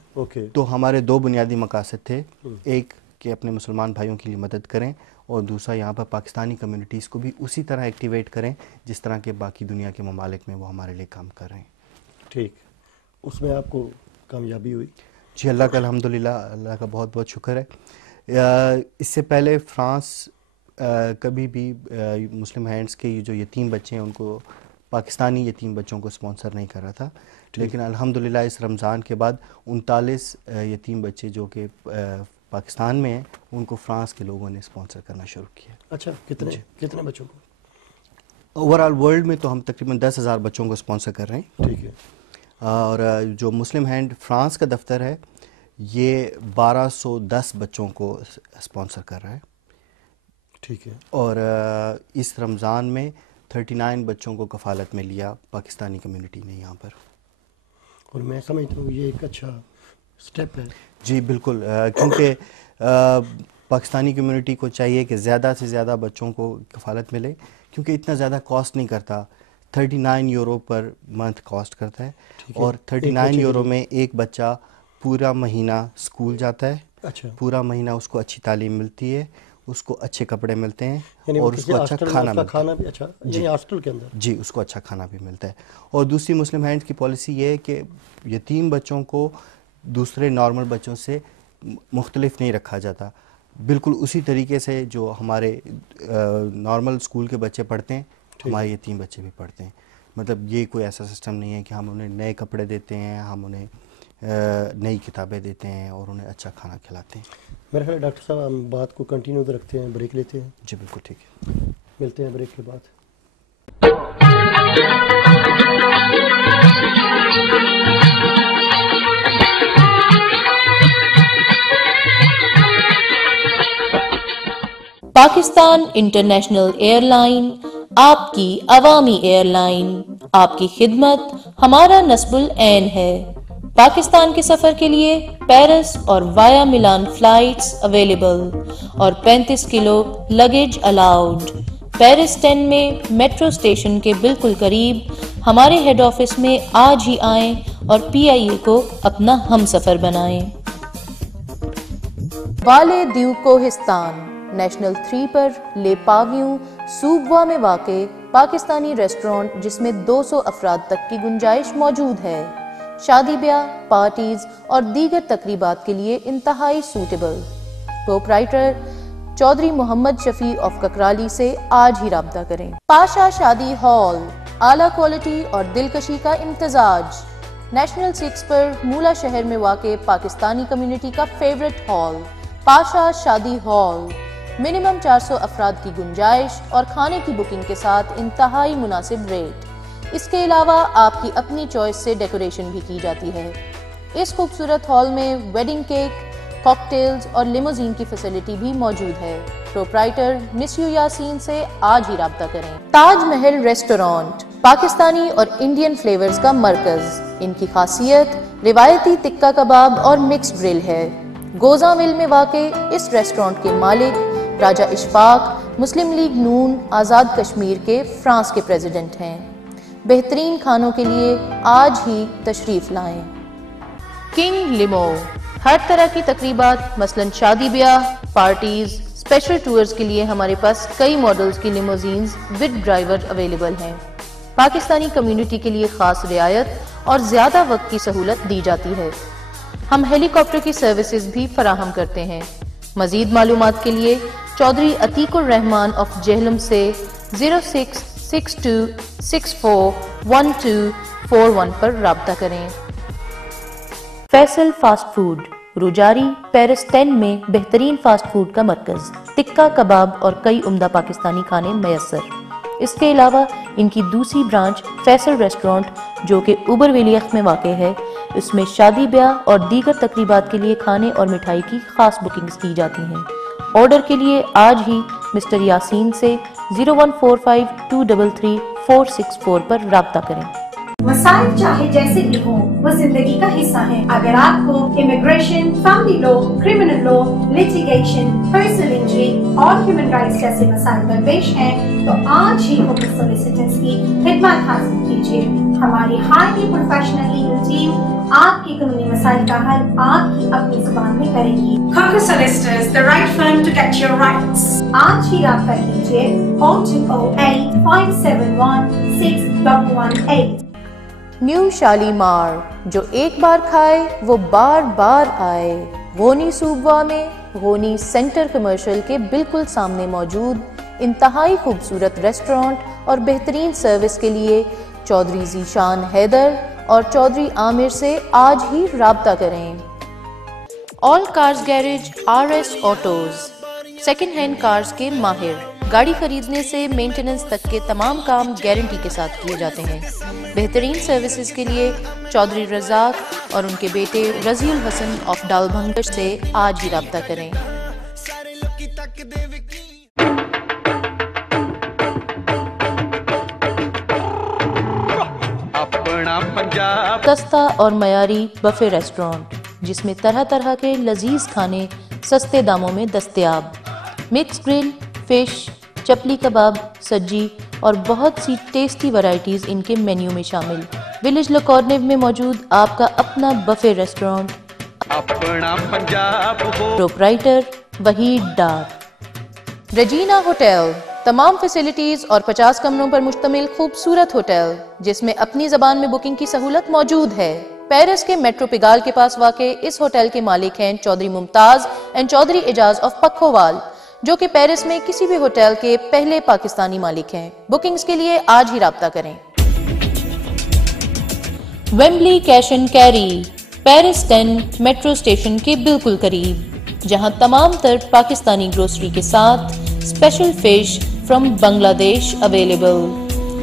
تو ہمارے 2 بنیادی مقاصد تھے, ایک کہ اپنے مسلمان بھائیوں کے لیے مدد کریں, اور دوسرا یہاں پر پاکستانی کمیونٹیز کو بھی اسی طرح ایکٹیویٹ کریں جس طرح کے باقی دنیا کے ممالک میں وہ ہمارے لیے کام کر رہے ہیں. ٹھیک. اس میں آپ کو کامیابی ہوئی؟ جی, اللہ کا الحمدللہ, اللہ کا بہت بہت شکر ہے. اس سے پہلے فرانس کبھی بھی مسلم ہینڈز کے جو یتیم بچے ہیں ان کو, پاکستانی یتیم بچوں کو اسپانسر نہیں کر رہا تھا. لیکن الحمدللہ اس رمضان کے بعد 39 یتیم بچے جو کہ پاکستان میں ہیں ان کو فرانس کے لوگوں نے اسپانسر کرنا شروع کیا. اچھا, کتنے بچوں کو؟ اوور آل ورلڈ میں تو ہم تقریباً 10,000 بچوں کو اسپانسر کر رہے ہیں. ٹھیک ہے. اور جو مسلم ہینڈ فرانس کا دفتر ہے یہ 1210 بچوں کو اسپانسر کر رہا ہے. ٹھیک ہے. اور اس رمضان میں 39 بچوں کو کفالت میں لیا پاکستانی کمیونٹی نے یہاں پر. اور میں سمجھتا ہوں یہ ایک اچھا سٹیپ ہے. جی بالکل, کیونکہ پاکستانی کمیونٹی کو چاہیے کہ زیادہ سے زیادہ بچوں کو کفالت ملے, کیونکہ اتنا زیادہ کاسٹ نہیں کرتا. 39 یورو پر منتھ کاسٹ کرتا ہے, اور 39 یورو میں ایک بچہ پورا مہینہ اسکول جاتا ہے. اچھا. پورا مہینہ اس کو اچھی تعلیم ملتی ہے, اس کو اچھے کپڑے ملتے ہیں, اور اس کو اچھا کھانا ملتا ہے. جی, ہاسٹل کے اندر. جی, اس کو اچھا کھانا بھی ملتا ہے. اور دوسری مسلم ہینڈز کی پالیسی یہ ہے کہ یتیم بچوں کو دوسرے نارمل بچوں سے مختلف نہیں رکھا جاتا. بالکل اسی طریقے سے جو ہمارے نارمل اسکول کے بچے پڑھتے ہیں ہمارے یتیم بچے بھی پڑھتے ہیں. مطلب یہ کوئی ایسا سسٹم نہیں ہے کہ ہم انہیں نئے کپڑے دیتے ہیں, ہم انہیں نئی کتابیں دیتے ہیں اور انہیں اچھا کھانا کھلاتے ہیں. میرے خیال ڈاکٹر صاحب ہم بات کو کنٹینیو رکھتے ہیں, بریک لیتے ہیں. جی بالکل ٹھیک ہے, ملتے ہیں بریک کے بعد. پاکستان انٹرنیشنل ایئر لائن آپ کی عوامی ایئر لائن, آپ کی خدمت ہمارا نصب العین ہے. پاکستان کے سفر کے لیے پیرس اور وایا ملان فلائٹس اویلیبل, اور 35 کلو لگیج الاؤڈ. پیرس 10 میں میٹرو اسٹیشن کے بالکل قریب ہمارے ہیڈ آفس میں آج ہی آئیں اور PIA کو اپنا ہم سفر بنائیں. والے دیو کوہستان نیشنل 3 پر لے پاویوں صوبوا میں واقع پاکستانی ریسٹورانٹ جس میں 200 افراد تک کی گنجائش موجود ہے. شادی بیاہ, پارٹیز اور دیگر تقریبات کے لیے انتہائی suitable. Proprietor Chaudhry Muhammad Shafi of Kakrali سے آج ہی رابطہ کریں. پاشا شادی ہال, اعلیٰ کوالٹی اور دلکشی کا امتزاج. نیشنل 6 پر مولا شہر میں واقع پاکستانی کمیونٹی کا فیورٹ ہال پاشا شادی ہال. منیمم 400 افراد کی گنجائش اور کھانے کی بکنگ کے ساتھ انتہائی مناسب ریٹ۔ اس کے علاوہ آپ کی اپنی چوائس سے ڈیکوریشن بھی کی جاتی ہے۔ اس خوبصورت ہال میں ویڈنگ کیک، کاکٹیلز اور لیموزین کی فیسلٹی بھی موجود ہے۔ پروپرائٹر مس یو یاسین سے آج ہی رابطہ کریں۔ تاج محل ریسٹورانٹ پاکستانی اور انڈین فلیورز کا مرکز۔ ان کی خاصیت روایتی تکہ کباب اور مکس گرل ہے۔ گوزاں ویل میں واقع اس ریسٹورانٹ کے مالک راجہ اشفاق مسلم لیگ نون آزاد کشمیر کے فرانس کے پریزیڈنٹ ہیں۔ بہترین کھانوں کے لیے آج ہی تشریف لائیں۔ کنگ لیمو ہر طرح کی تقریبات مثلاً شادی بیاہ، پارٹیز، اسپیشل ٹورز کے لیے ہمارے پاس کئی ماڈلز کی لیموزینز ود ڈرائیور اویلیبل ہیں۔ پاکستانی کمیونٹی کے لیے خاص رعایت اور زیادہ وقت کی سہولت دی جاتی ہے۔ ہم ہیلی کاپٹر کی سروسز بھی فراہم کرتے ہیں۔ مزید معلومات کے لیے چودھری عتیق الرحمان آف جہلم سے 0662641241 پر رابطہ کریں۔ فیصل فاسٹ فوڈ روجاری پیرس 10 میں بہترین فاسٹ فوڈ کا مرکز، ٹکہ کباب اور کئی عمدہ پاکستانی کھانے میسر۔ اس کے علاوہ ان کی دوسری برانچ فیصل ریسٹورانٹ جو کہ اوبر ویلیخ میں واقع ہے، اس میں شادی بیاہ اور دیگر تقریبات کے لیے کھانے اور مٹھائی کی خاص بکنگز کی جاتی ہیں۔ آرڈر کے لیے آج ہی مسٹر یاسین سے 01452333464 پر رابطہ کریں۔ مسائل چاہے جیسے بھی ہوں وہ زندگی کا حصہ ہے۔ اگر آپ کو امیگریشن، فیملی لا، criminal law, litigation, personal injury اور ہیومن رائٹس جیسے مسائل درپیش ہیں تو آج ہی ہوکر سولیسیٹرز کی خدمات حاصل کیجیے۔ ہماری ہائیلی پروفیشنل لیگل ٹیم آپ کی قانونی مسائل کا حل آپ کی اپنی زبان میں کرے گی۔ Hocker Solicitors, the right firm to get your rights. آج ہی رابطہ کیجیے 0208-571-6118۔ نیو شالیمار جو ایک بار کھائے وہ بار بار آئے، غونی صوبہ میں غونی سینٹر کمرشل کے بالکل سامنے موجود انتہائی خوبصورت ریسٹورانٹ اور بہترین سروس کے لیے چودھری ذیشان حیدر اور چودھری عامر سے آج ہی رابطہ کریں۔ آل cars garage RS autos second hand cars کے ماہر، گاڑی خریدنے سے مینٹیننس تک کے تمام کام گارنٹی کے ساتھ کیے جاتے ہیں۔ بہترین سروسز کے لیے چودھری رزاق اور ان کے بیٹے رضی الحسن آف ڈالبھنگر سے آج ہی رابطہ کریں۔ سستا اور معیاری بفے ریسٹورانٹ جس میں طرح طرح کے لذیذ کھانے سستے داموں میں دستیاب، مکس گرل، فش، چپلی کباب، سجی اور بہت سی ٹیسٹی ورائٹیز ان کے مینیو میں شامل۔ ولیج لکورنیو میں موجود آپ کا اپنا buffet restaurant, proprietor Waheed Dar. Regina hotel تمام فیسلٹیز اور 50 کمروں پر مشتمل خوبصورت ہوٹل جس میں اپنی زبان میں بکنگ کی سہولت موجود ہے۔ پیرس کے میٹرو پگال کے پاس واقع اس ہوٹل کے مالک ہیں چودھری ممتاز اینڈ چودھری اعجاز آف پکھووال، جو کہ پیرس میں کسی بھی ہوٹل کے پہلے پاکستانی مالک ہیں۔ بکنگز کے لیے آج ہی رابطہ کریں۔ Wembley cash and carry Paris 10 metro station کے بالکل قریب، جہاں تمام تر پاکستانی گروسری کے ساتھ اسپیشل فش فرام بنگلہ دیش اویلیبل۔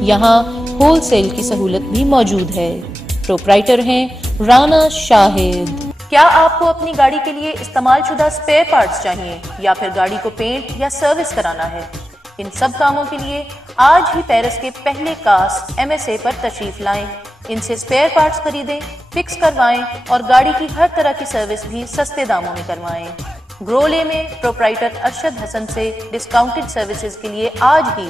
یہاں ہول سیل کی سہولت بھی موجود ہے۔ پروپرائٹر ہیں رانا شاہد۔ کیا آپ کو اپنی گاڑی کے لیے استعمال شدہ اسپیئر پارٹس چاہیے یا پھر گاڑی کو پینٹ یا سروس کرانا ہے؟ ان سب کاموں کے لیے آج ہی پیرس کے پہلے کاسٹ MSA پر تشریف لائیں۔ ان سے اسپیئر پارٹس خریدیں، فکس کروائیں اور گاڑی کی ہر طرح کی سروس بھی سستے داموں میں کروائیں۔ گرولے میں پروپرائٹر ارشد حسن سے ڈسکاؤنٹڈ سروسز کے لیے آج ہی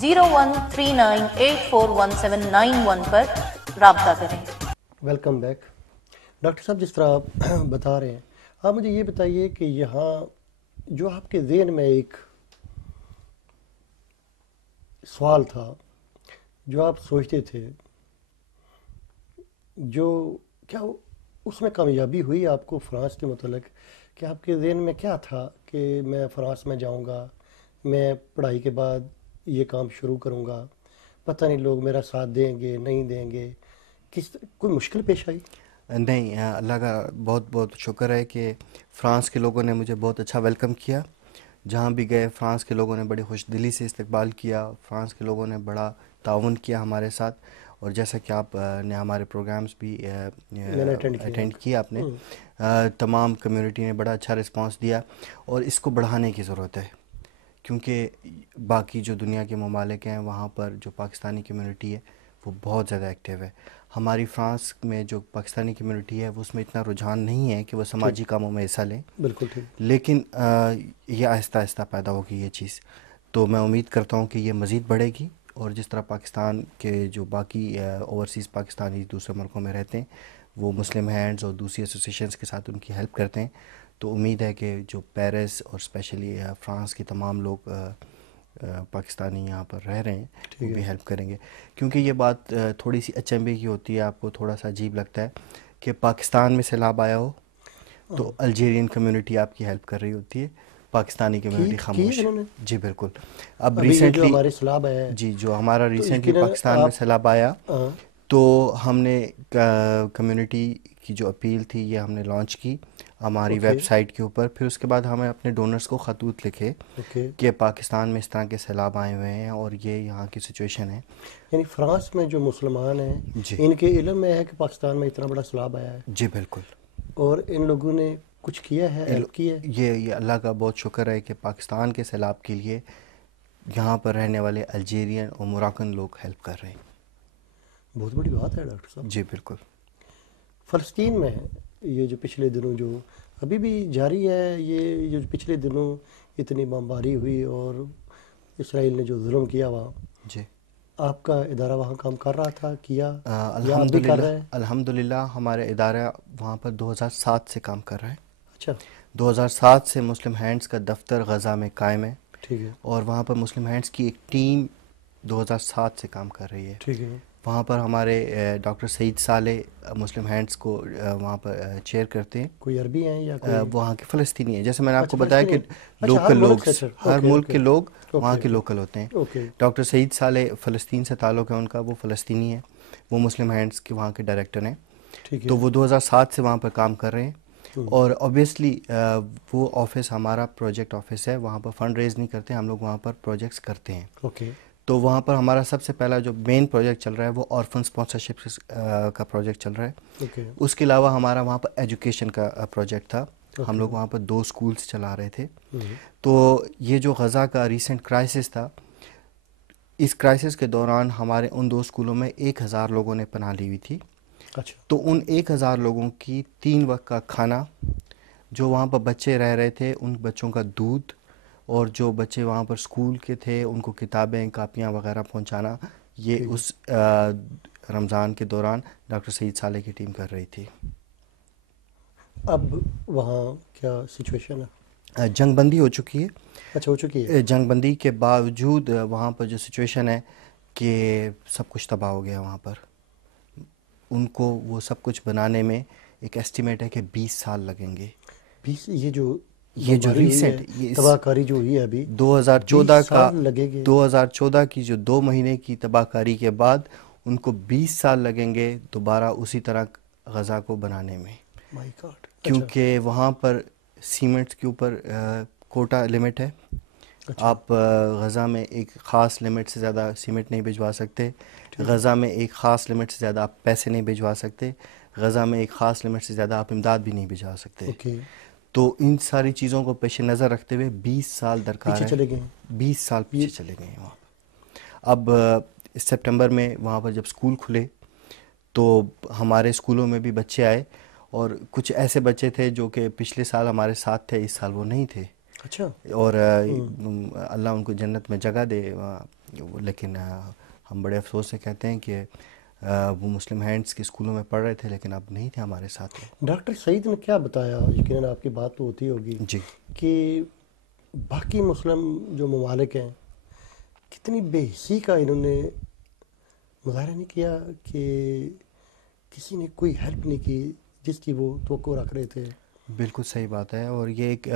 0139841791 پر رابطہ کریں۔ Welcome back. ڈاکٹر صاحب، جس طرح آپ بتا رہے ہیں، آپ مجھے یہ بتائیے کہ یہاں جو آپ کے ذہن میں ایک سوال تھا، جو آپ سوچتے تھے، جو کیا اس میں کامیابی ہوئی آپ کو فرانس کے متعلق؟ کہ آپ کے ذہن میں کیا تھا کہ میں فرانس میں جاؤں گا، میں پڑھائی کے بعد یہ کام شروع کروں گا، پتہ نہیں لوگ میرا ساتھ دیں گے نہیں دیں گے، کوئی مشکل پیش آئی؟ نہیں، اللہ کا بہت بہت شکر ہے کہ فرانس کے لوگوں نے مجھے بہت اچھا ویلکم کیا، جہاں بھی گئے فرانس کے لوگوں نے بڑی خوش دلی سے استقبال کیا، فرانس کے لوگوں نے بڑا تعاون کیا ہمارے ساتھ، اور جیسا کہ آپ نے ہمارے پروگرامز بھی اٹینڈ کیا آپ نے، تمام کمیونٹی نے بڑا اچھا رسپانس دیا، اور اس کو بڑھانے کی ضرورت ہے، کیونکہ باقی جو دنیا کے ممالک ہیں وہاں پر جو پاکستانی کمیونٹی ہے وہ بہت زیادہ ایکٹیو ہے. ہماری فرانس میں جو پاکستانی کمیونٹی ہے وہ اس میں اتنا رجحان نہیں ہے کہ وہ سماجی کاموں میں حصہ لیں، بالکل ٹھیک، لیکن یہ آہستہ آہستہ پیدا ہوگی یہ چیز. تو میں امید کرتا ہوں کہ یہ مزید بڑھے گی، اور جس طرح پاکستان کے جو باقی اوورسیز پاکستانی دوسرے ملکوں میں رہتے ہیں وہ مسلم ہینڈز اور دوسری ایسوسیشنز کے ساتھ ان کی ہیلپ کرتے ہیں، تو امید ہے کہ جو پیرس اور اسپیشلی فرانس کے تمام لوگ پاکستانی یہاں پر رہ رہے ہیں وہ بھی ہیلپ کریں گے. کیونکہ یہ بات تھوڑی سی اچنبے کی ہوتی ہے، آپ کو تھوڑا سا عجیب لگتا ہے کہ پاکستان میں سیلاب آیا ہو تو الجیرین کمیونٹی آپ کی ہیلپ کر رہی ہوتی ہے، پاکستانی کمیونٹی خاموش. جی بالکل. اب ریسنٹلی ہمارے سیلاب آیا ہے، جی جو ہمارا ریسنٹلی پاکستان میں سیلاب آیا تو ہم نے کمیونٹی کی جو اپیل تھی یہ ہم نے لانچ کی ہماری ویب سائٹ کے اوپر. پھر اس کے بعد ہمیں اپنے ڈونرز کو خطوط لکھے کہ پاکستان میں اس طرح کے سیلاب آئے ہوئے ہیں اور یہ یہاں کی سچویشن ہے. یعنی فرانس میں جو مسلمان ہیں ان کے علم میں ہے کہ پاکستان میں اتنا بڑا سیلاب آیا ہے؟ جی بالکل. اور ان لوگوں نے کچھ کیا ہے، ہیلپ کی ہے؟ یہ اللہ کا بہت شکر ہے کہ پاکستان کے سیلاب کے لیے یہاں پر رہنے والے الجیرین اور موراکن لوگ ہیلپ کر رہے ہیں. بہت بڑی بات ہے ڈاکٹر صاحب. جی بالکل. فلسطین میں یہ جو پچھلے دنوں جو ابھی بھی جاری ہے، یہ جو پچھلے دنوں اتنی بمباری ہوئی اور اسرائیل نے جو ظلم کیا وہاں، جی آپ کا ادارہ وہاں کام کر رہا تھا، کیا یا اب بھی کر رہا ہے؟ الحمدللہ ہمارا ادارہ وہاں پر 2007 سے کام کر رہا ہے. اچھا. 2007 سے مسلم ہینڈز کا دفتر غزہ میں قائم ہے. ٹھیک ہے. اور وہاں پر مسلم ہینڈز کی ایک ٹیم 2007 سے کام کر رہی ہے. ٹھیک ہے. وہاں پر ہمارے ڈاکٹر سعید صالح مسلم ہینڈز کو وہاں پر چیئر کرتے ہیں. کوئی عربی ہیں یا کوئی وہاں کے فلسطینی ہیں، جیسے میں نے آپ کو بتایا کہ لوکل لوگ، ہر ملک کے لوگ وہاں کے لوکل ہوتے ہیں. ڈاکٹر سعید صالح فلسطین سے تعلق ہے ان کا، وہ فلسطینی ہیں، وہ مسلم ہینڈز کے وہاں کے ڈائریکٹر ہیں. تو وہ 2007 سے وہاں پر کام کر رہے ہیں. اور اوبیسلی وہ آفس ہمارا پروجیکٹ آفس ہے، وہاں پر فنڈ ریز نہیں کرتے ہم لوگ، وہاں پر پروجیکٹس کرتے ہیں. تو وہاں پر ہمارا سب سے پہلا جو مین پروجیکٹ چل رہا ہے وہ آرفن اسپانسرشپ کا پروجیکٹ چل رہا ہے. اس کے علاوہ ہمارا وہاں پر ایجوکیشن کا پروجیکٹ تھا. ہم لوگ وہاں پر 2 اسکولس چلا رہے تھے. تو یہ جو غزہ کا ریسنٹ کرائسس تھا، اس کرائسس کے دوران ہمارے ان 2 اسکولوں میں 1000 لوگوں نے پناہ لی ہوئی تھی. تو ان 1000 لوگوں کی 3 وقت کا کھانا، جو وہاں پر بچے رہ رہے تھے ان بچوں کا دودھ، اور جو بچے وہاں پر اسکول کے تھے ان کو کتابیں کاپیاں وغیرہ پہنچانا، یہ اس رمضان کے دوران ڈاکٹر سعید صالح کی ٹیم کر رہی تھی. اب وہاں کیا سچویشن ہے؟ جنگ بندی ہو چکی ہے. اچھا، ہو چکی ہے. جنگ بندی کے باوجود وہاں پر جو سچویشن ہے کہ سب کچھ تباہ ہو گیا وہاں پر. ان کو وہ سب کچھ بنانے میں ایک ایسٹیمیٹ ہے کہ 20 سال لگیں گے. 20؟ یہ جو ریسنٹ تباہ کاری جو ہوئی ہے ابھی 2014 کا، لگے گے. 2014 کی جو 2 مہینے کی تباہ کاری کے بعد ان کو 20 سال لگیں گے دوبارہ اسی طرح غزہ کو بنانے میں. مائی گاڈ. کیونکہ وہاں پر سیمنٹ کے اوپر کوٹا لمٹ ہے. آپ غزہ میں ایک خاص لمٹ سے زیادہ سیمنٹ نہیں بھجوا سکتے. غزہ میں ایک خاص لمٹ سے زیادہ آپ پیسے نہیں بھجوا سکتے. غزہ میں ایک خاص لمٹ سے زیادہ آپ امداد بھی نہیں بھجوا سکتے. تو ان ساری چیزوں کو پیش نظر رکھتے ہوئے 20 سال درکار ہے. 20 سال پیچھے چلے گئے ہیں وہاں. اب سپٹمبر میں وہاں پر جب اسکول کھلے تو ہمارے اسکولوں میں بھی بچے آئے، اور کچھ ایسے بچے تھے جو کہ پچھلے سال ہمارے ساتھ تھے، اس سال وہ نہیں تھے. اچھا. اور اللہ ان کو جنت میں جگہ دے. لیکن ہم بڑے افسوس سے کہتے ہیں کہ وہ مسلم ہینڈز کے اسکولوں میں پڑھ رہے تھے لیکن اب نہیں تھے ہمارے ساتھ. ڈاکٹر سعید نے کیا بتایا، یقیناً آپ کی بات تو ہوتی ہوگی جی، کہ باقی مسلم جو ممالک ہیں کتنی بے حسی کا انہوں نے مظاہرہ نہیں کیا کہ کسی نے کوئی ہیلپ نہیں کی جس کی وہ توقع رکھ رہے تھے. بالکل صحیح بات ہے. اور یہ ایک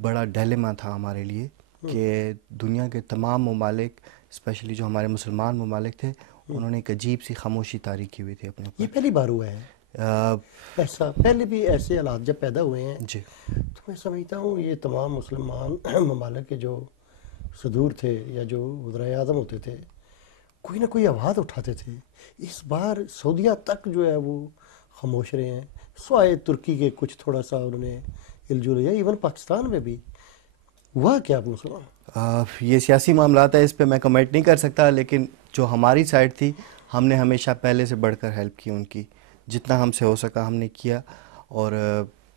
بڑا ڈیلیما تھا ہمارے لیے کہ دنیا کے تمام ممالک، اسپیشلی جو ہمارے مسلمان ممالک تھے، انہوں نے ایک عجیب سی خاموشی طاری کی ہوئی تھی اپنے اوپر. یہ پہلی بار ہوا ہے؟ ایسا پہلے بھی ایسے حالات جب پیدا ہوئے ہیں جی تو میں سمجھتا ہوں یہ تمام مسلمان ممالک کے جو صدور تھے یا جو وزرائے اعظم ہوتے تھے کوئی نہ کوئی آواز اٹھاتے تھے. اس بار سعودیہ تک جو ہے وہ خاموش رہے ہیں, سوائے ترکی کے کچھ تھوڑا سا انہوں نے الجھل لیا. ایون پاکستان میں بھی ہوا کیا آپ مسلمان؟ یہ سیاسی معاملات ہے, اس پہ میں کمنٹ نہیں کر سکتا, لیکن جو ہماری سائڈ تھی ہم نے ہمیشہ پہلے سے بڑھ کر ہیلپ کی ان کی, جتنا ہم سے ہو سکا ہم نے کیا, اور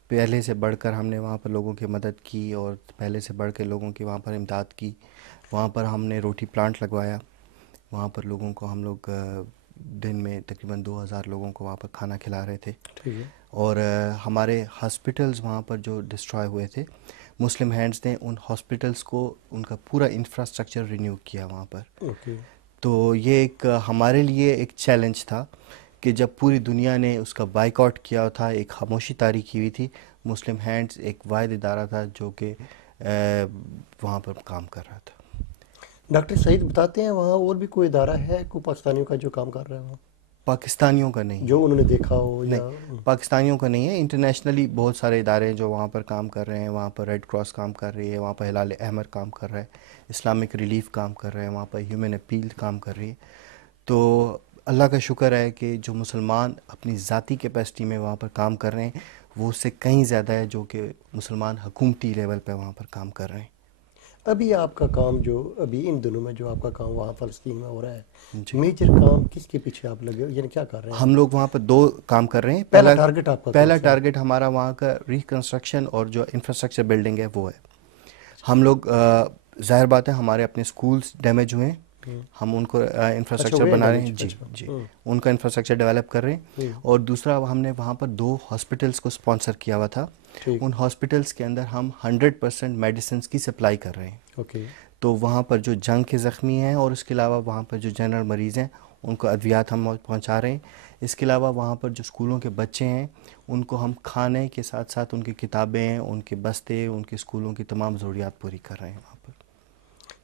پہلے سے بڑھ کر ہم نے وہاں پر لوگوں کی مدد کی, اور پہلے سے بڑھ کے لوگوں کی وہاں پر امداد کی. وہاں پر ہم نے روٹی پلانٹ لگوایا, وہاں پر لوگوں کو ہم لوگ دن میں تقریباً 2000 لوگوں کو وہاں پر کھانا کھلا رہے تھے. اور ہمارے ہاسپٹلز وہاں پر جو ڈسٹرائے ہوئے تھے, مسلم ہینڈز نے ان ہاسپٹلز کو ان کا پورا انفراسٹرکچر رینیو کیا وہاں پر. تو یہ ایک ہمارے لیے ایک چیلنج تھا کہ جب پوری دنیا نے اس کا بائیک آؤٹ کیا تھا, ایک خاموشی طاری کی ہوئی تھی, مسلم ہینڈز ایک واحد ادارہ تھا جو کہ وہاں پر کام کر رہا تھا. ڈاکٹر سعید بتاتے ہیں وہاں اور بھی کوئی ادارہ ہے کوئی پاکستانیوں کا جو کام کر رہا ہے وہاں؟ پاکستانیوں کا نہیں, جو انہوں نے دیکھا ہو؟ نہیں, پاکستانیوں کا نہیں ہے. انٹرنیشنلی بہت سارے ادارے ہیں جو وہاں پر کام کر رہے ہیں. وہاں پر ریڈ کراس کام کر رہی ہے, وہاں پر ہلال احمر کام کر رہا ہے, اسلامک ریلیف کام کر رہے ہیں, وہاں پر ہیومن اپیل کام کر رہی ہے. تو اللہ کا شکر ہے کہ جو مسلمان اپنی ذاتی کیپیسٹی میں وہاں پر کام کر رہے ہیں وہ اس سے کہیں زیادہ ہے جو کہ مسلمان حکومتی لیول پہ وہاں پر کام کر رہے ہیں. ابھی آپ کا کام جو ابھی ان دنوں میں جو آپ کا کام وہاں فلسطین میں ہو رہا ہے, میجر کام کس کے پیچھے آپ لگے ہو, یعنی کیا کر رہے ہیں؟ ہم لوگ وہاں پر 2 کام کر رہے ہیں. پہلا ٹارگٹ آپ کا پہلا ٹارگٹ ہمارا وہاں کا ریکنسٹرکشن اور جو انفراسٹرکچر بلڈنگ ہے وہ ہے. ہم لوگ ظاہر بات ہے ہمارے اپنے سکولز ڈیمیج ہوئے ہیں, ہم ان کو انفراسٹرکچر بنا رہے ہیں. جی ان کا انفراسٹرکچر ڈیولپ کر رہے ہیں. اور دوسرا ہم نے وہاں پر 2 ہاسپٹلس کو اسپانسر کیا ہوا تھا. ان ہاسپٹلس کے اندر ہم 100% میڈیسنس کی سپلائی کر رہے ہیں. تو وہاں پر جو جنگ کے زخمی ہیں اور اس کے علاوہ وہاں پر جو جنرل مریض ہیں ان کو ادویات ہم پہنچا رہے ہیں. اس کے علاوہ وہاں پر جو اسکولوں کے بچے ہیں ان کو ہم کھانے کے ساتھ ساتھ ان کی کتابیں, ان کے بستے, ان کے اسکولوں کی تمام ضروریات پوری کر رہے ہیں وہاں پر.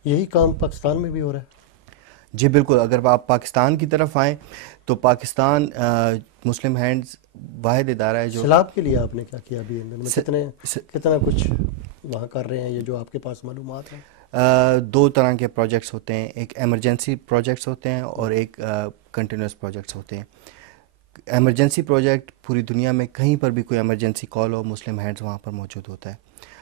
یہی کام پاکستان میں بھی ہو رہا ہے؟ جی بالکل. اگر آپ پاکستان کی طرف آئیں تو پاکستان مسلم ہینڈز واحد ادارہ ہے جو سیلاب کے لیے آپ نے کیا کیا ابھی کتنا کچھ وہاں کر رہے ہیں, یہ جو آپ کے پاس معلومات ہیں؟ 2 طرح کے پروجیکٹس ہوتے ہیں, ایک ایمرجنسی پروجیکٹس ہوتے ہیں اور ایک کنٹینیوس پروجیکٹس ہوتے ہیں. ایمرجنسی پروجیکٹ پوری دنیا میں کہیں پر بھی کوئی ایمرجنسی کال ہو مسلم ہینڈز وہاں پر موجود ہوتا ہے.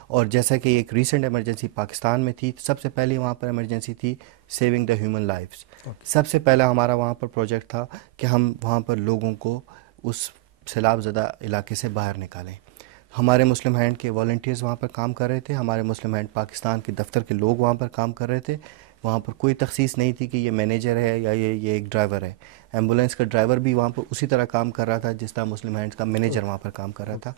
اور جیسا کہ ایک ریسنٹ ایمرجنسی پاکستان میں تھی, سب سے پہلے وہاں پر ایمرجنسی تھی سیونگ دا ہیومن لائفز. سب سے پہلا ہمارا وہاں پر پروجیکٹ تھا کہ ہم وہاں پر لوگوں کو اس سیلاب زدہ علاقے سے باہر نکالیں. ہمارے مسلم ہینڈ کے والنٹیئرز وہاں پر کام کر رہے تھے, ہمارے مسلم ہینڈ پاکستان کے دفتر کے لوگ وہاں پر کام کر رہے تھے. وہاں پر کوئی تخصیص نہیں تھی کہ یہ مینیجر ہے یا یہ ایک ڈرائیور ہے. ایمبولینس کا ڈرائیور بھی وہاں پر اسی طرح کام کر رہا تھا جس طرح مسلم ہینڈز کا مینیجر وہاں پر کام کر رہا تھا.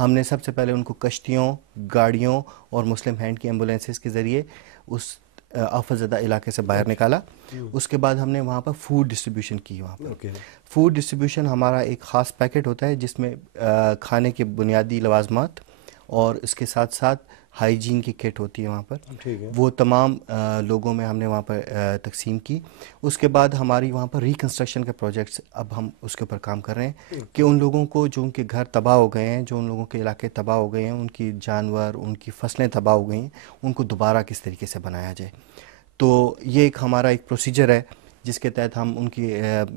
ہم نے سب سے پہلے ان کو کشتیوں, گاڑیوں اور مسلم ہینڈ کی ایمبولینسز کے ذریعے اس آفت زدہ علاقے سے باہر نکالا. اس کے بعد ہم نے وہاں پر فوڈ ڈسٹریبیوشن کی. وہاں پر فوڈ ڈسٹریبیوشن ہمارا ایک خاص پیکٹ ہوتا ہے جس میں کھانے کے بنیادی لوازمات اور اس کے ساتھ ساتھ ہائیجین کی کٹ ہوتی ہے وہاں پر, وہ تمام لوگوں میں ہم نے وہاں پر تقسیم کی. اس کے بعد ہماری وہاں پر ریکنسٹرکشن کے پروجیکٹس اب ہم اس کے اوپر کام کر رہے ہیں کہ ان لوگوں کو جو ان کے گھر تباہ ہو گئے ہیں, جو ان لوگوں کے علاقے تباہ ہو گئے ہیں, ان کی جانور, ان کی فصلیں تباہ ہو گئی ہیں, ان کو دوبارہ کس طریقے سے بنایا جائے. تو یہ ایک ہمارا ایک پروسیجر ہے جس کے تحت ہم ان کی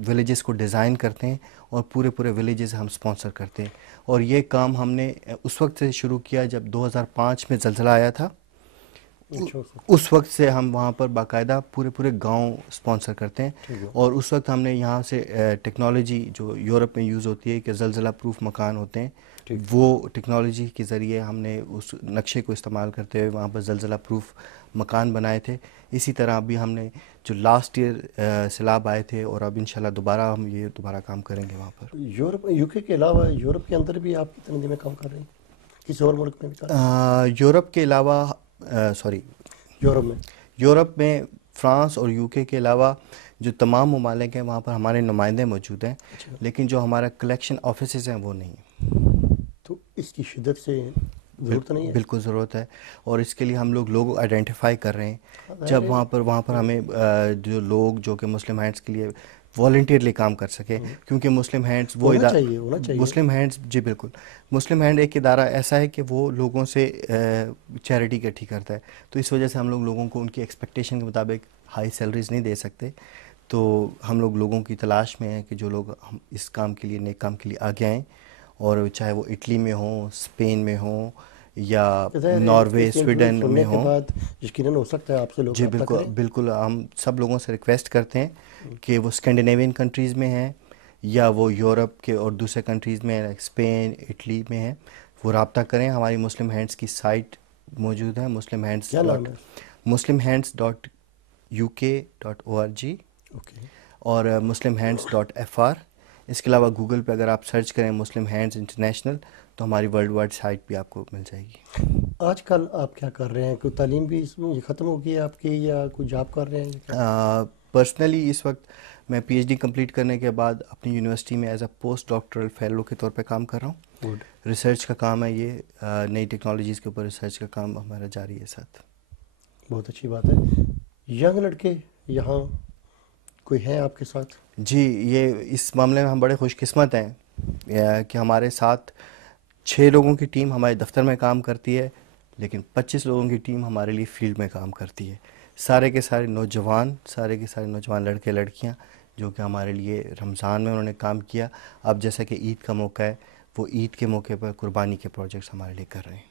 ولیجز کو ڈیزائن کرتے ہیں اور پورے ولیجز ہم سپانسر کرتے ہیں. اور یہ کام ہم نے اس وقت سے شروع کیا جب 2005 میں زلزلہ آیا تھا. اس وقت سے ہم وہاں پر باقاعدہ پورے گاؤں سپانسر کرتے ہیں. اور اس وقت ہم نے یہاں سے ٹیکنالوجی جو یورپ میں یوز ہوتی ہے کہ زلزلہ پروف مکان ہوتے ہیں, وہ ٹیکنالوجی کے ذریعے ہم نے اس نقشے کو استعمال کرتے ہوئے وہاں پر زلزلہ پروف مکان بنائے تھے. اسی طرح ابھی ہم نے جو لاسٹ ایئر سیلاب آئے تھے اور اب انشاءاللہ ہم دوبارہ کام کریں گے وہاں پر. UK کے علاوہ یورپ کے اندر بھی آپ کتنے دن میں کام کر رہے ہیں, کسی اور ملک میں بھی کر رہے ہیں؟ یورپ کے علاوہ یورپ میں فرانس اور UK کے علاوہ جو تمام ممالک ہیں وہاں پر ہمارے نمائندے موجود ہیں, لیکن جو ہمارا کلیکشن آفیسز ہیں وہ نہیں ہیں. تو اس کی شدت سے ضرورت نہیں ہے؟ بالکل ضرورت ہے, اور اس کے لیے ہم لوگ آئیڈینٹیفائی کر رہے ہیں. جب وہاں پر ہمیں جو لوگ جو کہ مسلم ہینڈز کے لیے والنٹیئرلی کام کر سکے, کیونکہ مسلم ہینڈز وہ ادارہ, مسلم ہینڈز, جی بالکل, مسلم ہینڈ ایک ادارہ ایسا ہے کہ وہ لوگوں سے چیریٹی اکٹھی کرتا ہے, تو اس وجہ سے ہم لوگوں کو ان کی ایکسپیکٹیشن کے مطابق ہائی سیلریز نہیں دے سکتے. تو ہم لوگوں کی تلاش میں ہیں کہ جو لوگ ہم اس کام کے لیے, نیک کام کے لیے آگے آئیں, اور چاہے وہ اٹلی میں ہوں, اسپین میں ہوں, یا ناروے, سویڈن میں ہوں. یقیناً ہو سکتا ہے آپ سے لوگ, جی بالکل بالکل, ہم سب لوگوں سے ریکویسٹ کرتے ہیں کہ وہ اسکینڈینیوین کنٹریز میں ہیں یا وہ یورپ کے اور دوسرے کنٹریز میں, اسپین, اٹلی میں ہیں, وہ رابطہ کریں. ہماری مسلم ہینڈز کی سائٹ موجود ہے, muslimhands.uk.org اور muslimhands.fr. اس کے علاوہ گوگل پہ اگر آپ سرچ کریں مسلم ہینڈز انٹرنیشنل تو ہماری ورلڈ وائڈ سائٹ بھی آپ کو مل جائے گی. آج کل آپ کیا کر رہے ہیں؟ کوئی تعلیم بھی اس میں ختم ہو گئی ہے آپ کی, یا کوئی جاب کر رہے ہیں؟ پرسنلی اس وقت میں پی ایچ ڈی کمپلیٹ کرنے کے بعد اپنی یونیورسٹی میں as a post doctoral fellow کے طور پہ کام کر رہا ہوں. ریسرچ کا کام ہے یہ, نئی ٹیکنالوجیز کے اوپر ریسرچ کا کام ہمارا جاری ہے ساتھ. بہت اچھی بات ہے. ینگ لڑکے یہاں کوئی ہیں آپ کے ساتھ؟ جی, یہ اس معاملے میں ہم بڑے خوش قسمت ہیں کہ ہمارے ساتھ 6 لوگوں کی ٹیم ہمارے دفتر میں کام کرتی ہے, لیکن 25 لوگوں کی ٹیم ہمارے لیے فیلڈ میں کام کرتی ہے. سارے کے سارے نوجوان لڑکے لڑکیاں جو کہ ہمارے لیے رمضان میں انہوں نے کام کیا. اب جیسا کہ عید کا موقع ہے, وہ عید کے موقع پر قربانی کے پروجیکٹس ہمارے لیے کر رہے ہیں.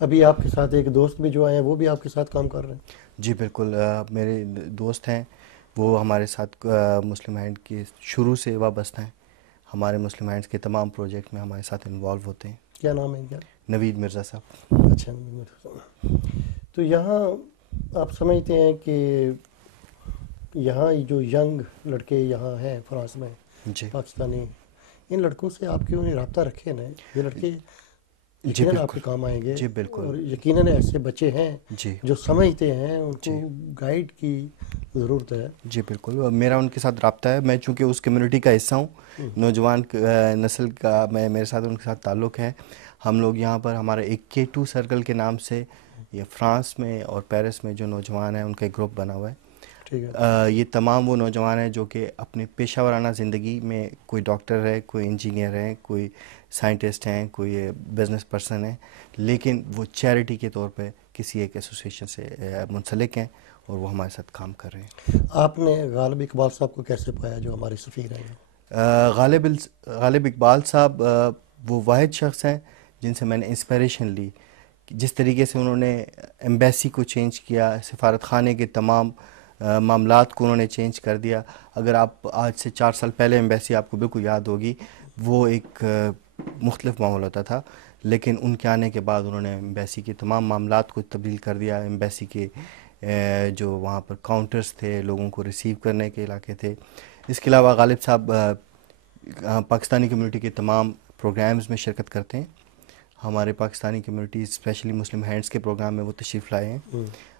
ابھی آپ کے ساتھ ایک دوست بھی جو آئے ہیں, وہ بھی آپ کے ساتھ کام کر رہے ہیں؟ جی بالکل, میرے دوست ہیں, وہ ہمارے ساتھ مسلم ہینڈ کے شروع سے وابستہ ہیں. ہمارے مسلم ہینڈز کے تمام پروجیکٹ میں ہمارے ساتھ انوالو ہوتے ہیں. کیا نام ہے ان کا؟ نوید مرزا صاحب. اچھا, نوید مرزا صاحب. تو یہاں آپ سمجھتے ہیں کہ یہاں جو ینگ لڑکے یہاں ہیں فرانس میں, جی پاکستانی, ان لڑکوں سے آپ کیوں نہیں رابطہ رکھے نا؟ یہ لڑکے یقیناً آپ کے کام آئیں گے. جی بالکل. اور یقیناً ایسے بچے ہیں جی جو سمجھتے ہیں, ان کو گائیڈ کی ضرورت ہے. جی بالکل, میرا ان کے ساتھ رابطہ ہے. میں چونکہ اس کمیونٹی کا حصہ ہوں, نوجوان نسل کا, میرے ساتھ ان کے ساتھ تعلق ہے. ہم لوگ یہاں پر ہمارا ایک K2 سرکل کے نام سے یہ فرانس میں اور پیرس میں جو نوجوان ہیں ان کا ایک گروپ بنا ہوا ہے. یہ تمام وہ نوجوان ہیں جو کہ اپنے پیشہ ورانہ زندگی میں کوئی ڈاکٹر ہے, کوئی انجینئر ہے, کوئی سائنٹسٹ ہیں, کوئی بزنس پرسن ہے, لیکن وہ چیریٹی کے طور پہ کسی ایک ایسوسیشن سے منسلک ہیں اور وہ ہمارے ساتھ کام کر رہے ہیں. آپ نے غالب اقبال صاحب کو کیسے پایا جو ہمارے سفیر ہیں؟ غالب اقبال صاحب وہ واحد شخص ہیں جن سے میں نے انسپائریشن لی. جس طریقے سے انہوں نے ایمبیسی کو چینج کیا, سفارت خانے کے تمام معاملات کو انہوں نے چینج کر دیا. اگر آپ آج سے 4 سال پہلے ایمبیسی آپ کو بالکل یاد ہوگی, وہ ایک مختلف ماحول ہوتا تھا, لیکن ان کے آنے کے بعد انہوں نے ایمبیسی کے تمام معاملات کو تبدیل کر دیا. ایمبیسی کے جو وہاں پر کاؤنٹرز تھے, لوگوں کو ریسیو کرنے کے علاقے تھے. اس کے علاوہ غالب صاحب پاکستانی کمیونٹی کے تمام پروگرامز میں شرکت کرتے ہیں. ہمارے پاکستانی کمیونٹی اسپیشلی مسلم ہینڈز کے پروگرام میں وہ تشریف لائے ہیں,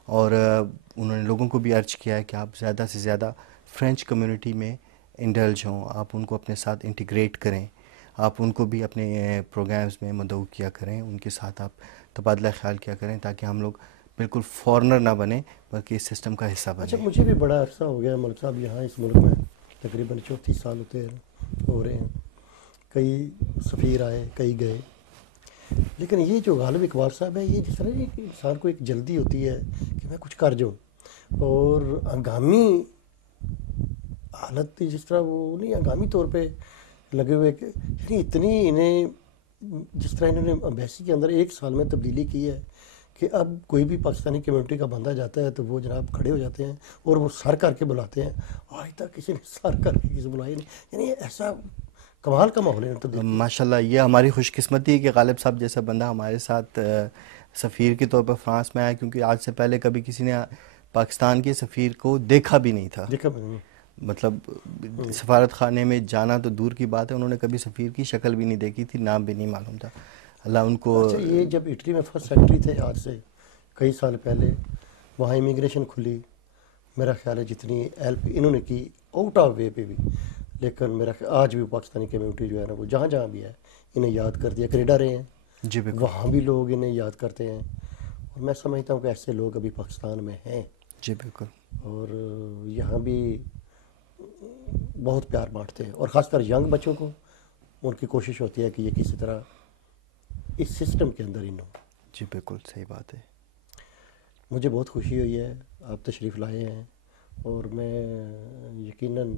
اور انہوں نے لوگوں کو بھی عرض کیا ہے کہ آپ زیادہ سے زیادہ فرینچ کمیونٹی میں انڈلج ہوں, آپ ان کو اپنے ساتھ انٹیگریٹ کریں, آپ ان کو بھی اپنے پروگرامز میں مدعو کیا کریں, ان کے ساتھ آپ تبادلہ خیال کیا کریں, تاکہ ہم لوگ بالکل فارنر نہ بنیں بلکہ اس سسٹم کا حصہ بنیں. اچھا, مجھے بھی بڑا عرصہ ہو گیا ملک صاحب یہاں اس ملک میں, تقریباً 34 سال ہو رہے ہیں. کئی سفیر آئے, کئی گئے, لیکن یہ جو غالب اقبال صاحب ہے, یہ جس طرح ایک انسان کو ایک جلدی ہوتی ہے کہ میں کچھ کر جاؤں, اور ہنگامی حالت جس طرح وہ نہیں ہنگامی طور پہ لگے ہوئے, کہ یعنی اتنی انہیں جس طرح انہوں نے ایمبیسی کے اندر 1 سال میں تبدیلی کی ہے کہ اب کوئی بھی پاکستانی کمیونٹی کا بندہ جاتا ہے تو وہ جناب کھڑے ہو جاتے ہیں اور وہ سر کر کے بلاتے ہیں. آج تک کسی نے سر کر کے کسی بلایا نہیں, یعنی ایسا کمال کا ماحول ہے. ماشاءاللہ, یہ ہماری خوش قسمتی ہے کہ غالب صاحب جیسا بندہ ہمارے ساتھ سفیر کے طور پر فرانس میں آیا, کیونکہ آج سے پہلے کبھی کسی نے پاکستان کے سفیر کو دیکھا بھی نہیں تھا. مطلب سفارت خانے میں جانا تو دور کی بات ہے, انہوں نے کبھی سفیر کی شکل بھی نہیں دیکھی تھی, نام بھی نہیں معلوم تھا. اللہ ان کو. اچھا, یہ جب اٹلی میں فرسٹ سیکرٹری تھے آج سے کئی سال پہلے, وہاں امیگریشن کھلی, میرا خیال ہے جتنی ہیلپ انہوں نے کی آؤٹ آف وے پہ بھی, لیکن میرا آج بھی پاکستانی کمیونٹی جو ہے نا وہ جہاں جہاں بھی ہے انہیں یاد کر دیا. کینیڈا رہے ہیں جی بالکل, وہاں بھی لوگ انہیں یاد کرتے ہیں, اور میں سمجھتا ہوں کہ ایسے لوگ ابھی پاکستان میں ہیں. جی بالکل. اور یہاں بھی بہت پیار بانٹتے ہیں، اور خاص کر ینگ بچوں کو ان کی کوشش ہوتی ہے کہ یہ کسی طرح اس سسٹم کے اندر ان ہو۔ جی بالکل صحیح بات ہے۔ مجھے بہت خوشی ہوئی ہے آپ تشریف لائے ہیں، اور میں یقیناً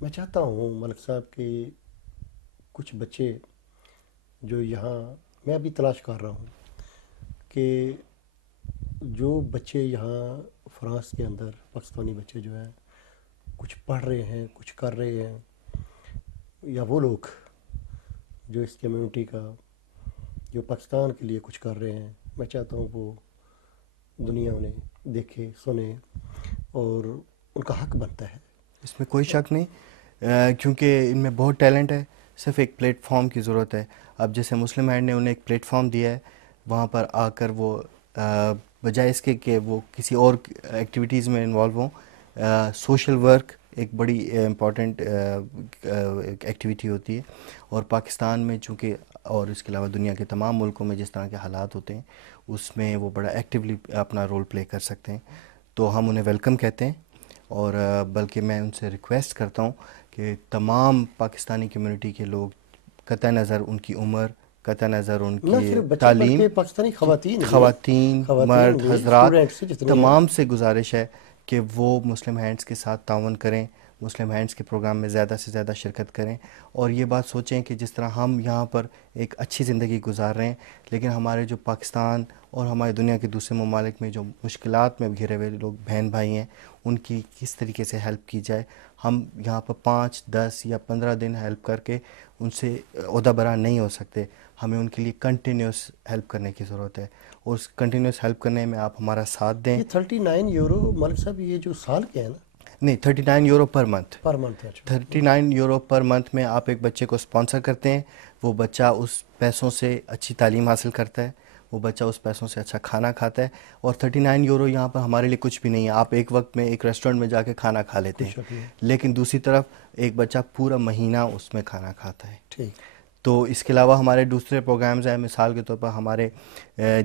میں چاہتا ہوں ملک صاحب کہ کچھ بچے جو یہاں، میں ابھی تلاش کر رہا ہوں کہ جو بچے یہاں فرانس کے اندر، پاکستانی بچے جو ہیں کچھ پڑھ رہے ہیں، کچھ کر رہے ہیں، یا وہ لوگ جو اس کمیونٹی کا، جو پاکستان کے لیے کچھ کر رہے ہیں، میں چاہتا ہوں وہ دنیا انہیں دیکھے، سنے، اور ان کا حق بنتا ہے۔ اس میں کوئی شک نہیں، کیونکہ ان میں بہت ٹیلنٹ ہے، صرف ایک پلیٹ فارم کی ضرورت ہے۔ اب جیسے مسلم ہینڈ نے انہیں ایک پلیٹ فارم دیا ہے، وہاں پر آ کر وہ بجائے اس کے کہ وہ کسی اور ایکٹیویٹیز میں انوالو ہوں، سوشل ورک ایک بڑی امپورٹنٹ ایکٹیویٹی ہوتی ہے، اور پاکستان میں چونکہ اور اس کے علاوہ دنیا کے تمام ملکوں میں جس طرح کے حالات ہوتے ہیں اس میں وہ بڑا ایکٹیولی اپنا رول پلے کر سکتے ہیں، تو ہم انہیں ویلکم کہتے ہیں۔ اور بلکہ میں ان سے ریکویسٹ کرتا ہوں کہ تمام پاکستانی کمیونٹی کے لوگ، قطع نظر ان کی عمر، قطع نظر ان نہ کی صرف بچے تعلیم، بلکہ پاکستانی خواتین مرد بھی، حضرات، اسٹوڈنٹس جتنے ہیں، تمام سے گزارش ہے کہ وہ مسلم ہینڈز کے ساتھ تعاون کریں، مسلم ہینڈز کے پروگرام میں زیادہ سے زیادہ شرکت کریں، اور یہ بات سوچیں کہ جس طرح ہم یہاں پر ایک اچھی زندگی گزار رہے ہیں، لیکن ہمارے جو پاکستان اور ہماری دنیا کے دوسرے ممالک میں جو مشکلات میں گھرے ہوئے لوگ بہن بھائی ہیں، ان کی کس طریقے سے ہیلپ کی جائے۔ ہم یہاں پر 5، 10 یا 15 دن ہیلپ کر کے ان سے عہدہ برا نہیں ہو سکتے، ہمیں ان کے لیے کنٹینیوس ہیلپ کرنے کی ضرورت ہے، اور اس کنٹینیوس ہیلپ کرنے میں آپ ہمارا ساتھ دیں۔ یہ 39 یورو ملک صاحب یہ جو سال کے ہیں نا؟ نہیں، 39 euro per month, per month ہے۔ 39 یورو پر منتھ میں آپ ایک بچے کو اسپانسر کرتے ہیں، وہ بچہ اس پیسوں سے اچھی تعلیم حاصل کرتا ہے، وہ بچہ اس پیسوں سے اچھا کھانا کھاتا ہے، اور 39 یورو یہاں پر ہمارے لیے کچھ بھی نہیں ہے، آپ ایک وقت میں ایک ریسٹورنٹ میں جا کے کھانا کھا لیتے ہیں، لیکن دوسری طرف ایک بچہ پورا مہینہ اس میں کھانا کھاتا ہے۔ ٹھیک۔ تو اس کے علاوہ ہمارے دوسرے پروگرامز ہیں، مثال کے طور پر ہمارے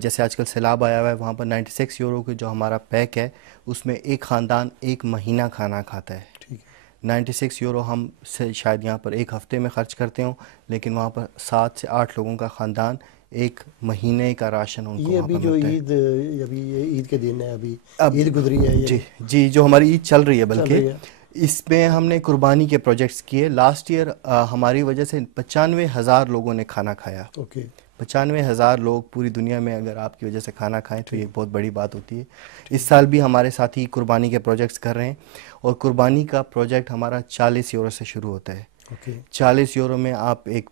جیسے آج کل سیلاب آیا ہوا ہے، وہاں پر 96 یورو کے جو ہمارا پیک ہے اس میں ایک خاندان ایک مہینہ کھانا کھاتا ہے۔ ٹھیک۔ 96 یورو ہم سے شاید یہاں پر ایک ہفتے میں خرچ کرتے ہوں، لیکن وہاں پر 7 سے 8 لوگوں کا خاندان ایک مہینے کا راشن ان کو یہ وہاں ابھی پر جو ملتا ہے۔ ابھی یہ عید کے دن ہے، ابھی عید گزری ہے، جی جی، جو ہماری عید چل رہی ہے، چل بلکہ رہی ہے۔ اس میں ہم نے قربانی کے پروجیکٹس کیے۔ لاسٹ ایئر ہماری وجہ سے 95,000 لوگوں نے کھانا کھایا۔ اوکے۔ 95,000 لوگ پوری دنیا میں اگر آپ کی وجہ سے کھانا کھائیں تو یہ بہت بڑی بات ہوتی ہے۔ اس سال بھی ہمارے ساتھی قربانی کے پروجیکٹس کر رہے ہیں، اور قربانی کا پروجیکٹ ہمارا 40 یورو سے شروع ہوتا ہے۔ اوکے۔ 40 یورو میں آپ ایک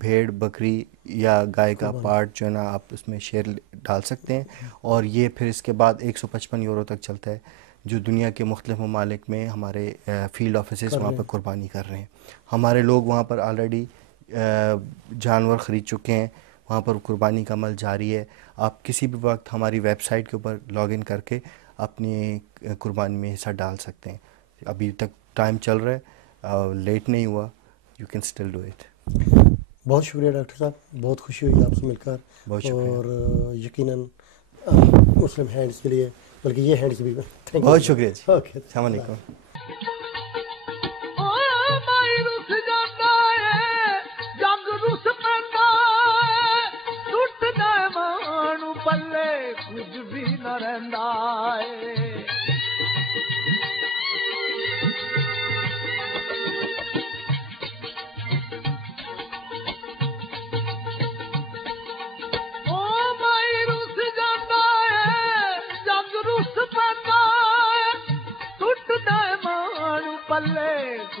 بھیڑ، بکری یا گائے کا پارٹ جو ہے نا آپ اس میں شیئر ڈال سکتے ہیں، اور یہ پھر اس کے بعد 155 یورو تک چلتا ہے، جو دنیا کے مختلف ممالک میں ہمارے فیلڈ آفیسز وہاں پر قربانی کر رہے ہیں۔ ہمارے لوگ وہاں پر آلریڈی جانور خرید چکے ہیں، وہاں پر قربانی کا عمل جاری ہے۔ آپ کسی بھی وقت ہماری ویب سائٹ کے اوپر لاگ ان کر کے اپنی قربانی میں حصہ ڈال سکتے ہیں۔ ابھی تک ٹائم چل رہا ہے، لیٹ نہیں ہوا، you can still do it. بہت شکریہ ڈاکٹر صاحب، بہت خوشی ہوئی آپ سے مل کر، بہت شکریہ، اور یقیناً مسلم ہینڈز کے لیے، بلکہ یہ ہینڈز بھی بہت شکریہ جی۔ اوکے، السلام علیکم۔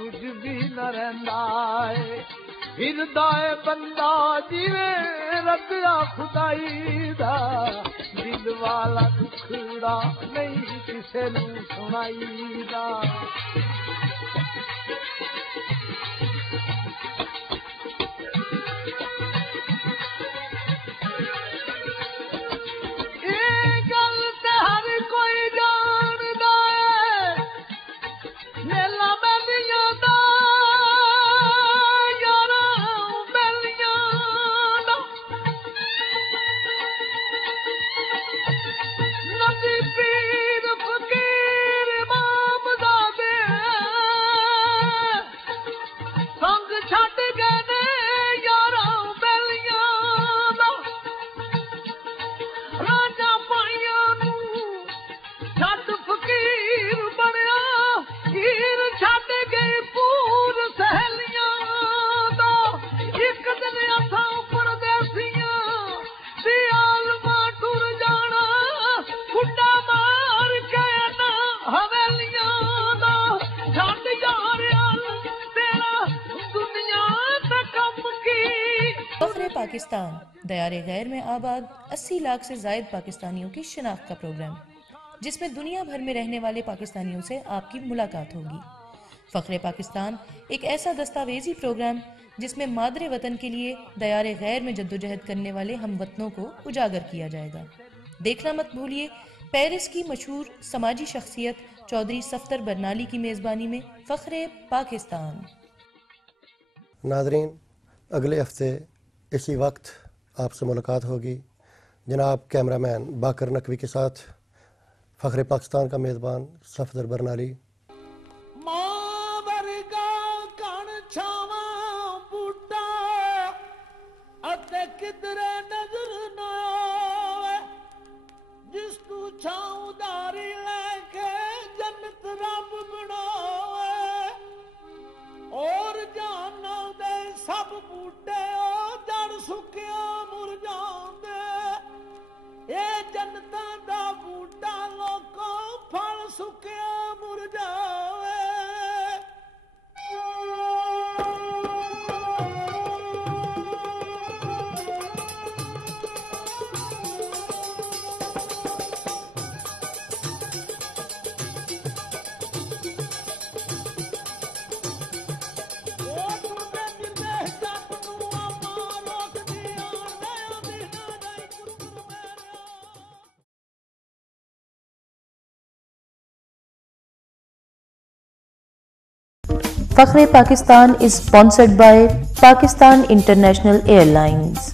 کچھ بھی نہ رہندا ہے، پھردا ہے بندہ جیویں رضا خدائی دا، دل والا دکھڑا نہیں کسے نوں سنائی دا۔ پاکستان دیار غیر میں آباد 80 لاکھ سے زائد پاکستانیوں کی شناخت کا پروگرام، جس میں دنیا بھر میں رہنے والے پاکستانیوں سے آپ کی ملاقات ہوگی۔ فخر پاکستان ایک ایسا دستاویزی پروگرام جس میں مادر وطن کے لیے دیار غیر میں جدوجہد کرنے والے ہم وطنوں کو اجاگر کیا جائے گا۔ دیکھنا مت بھولیے پیرس کی مشہور سماجی شخصیت چودھری صفدر برنالی کی میزبانی میں فخر پاکستان۔ ناظرین، اگلے ہفتے اسی وقت آپ سے ملاقات ہوگی جناب کیمرہ مین باقر نقوی کے ساتھ۔ فخر پاکستان کا میزبان صفدر برنالی۔ ماں ورگا کن چھاواں بوٹا اتے کدرے نظر نہ آوے، جس تو چھاؤں داری لے کے جنت رب بناوے، اور جانا دے سب بوٹے او جڑ سکیا مرجاندے، اے جنتاں دا بوٹا لوکاں پھل سکیا مرجاوے۔ فخر Pakistan is sponsored by Pakistan International Airlines.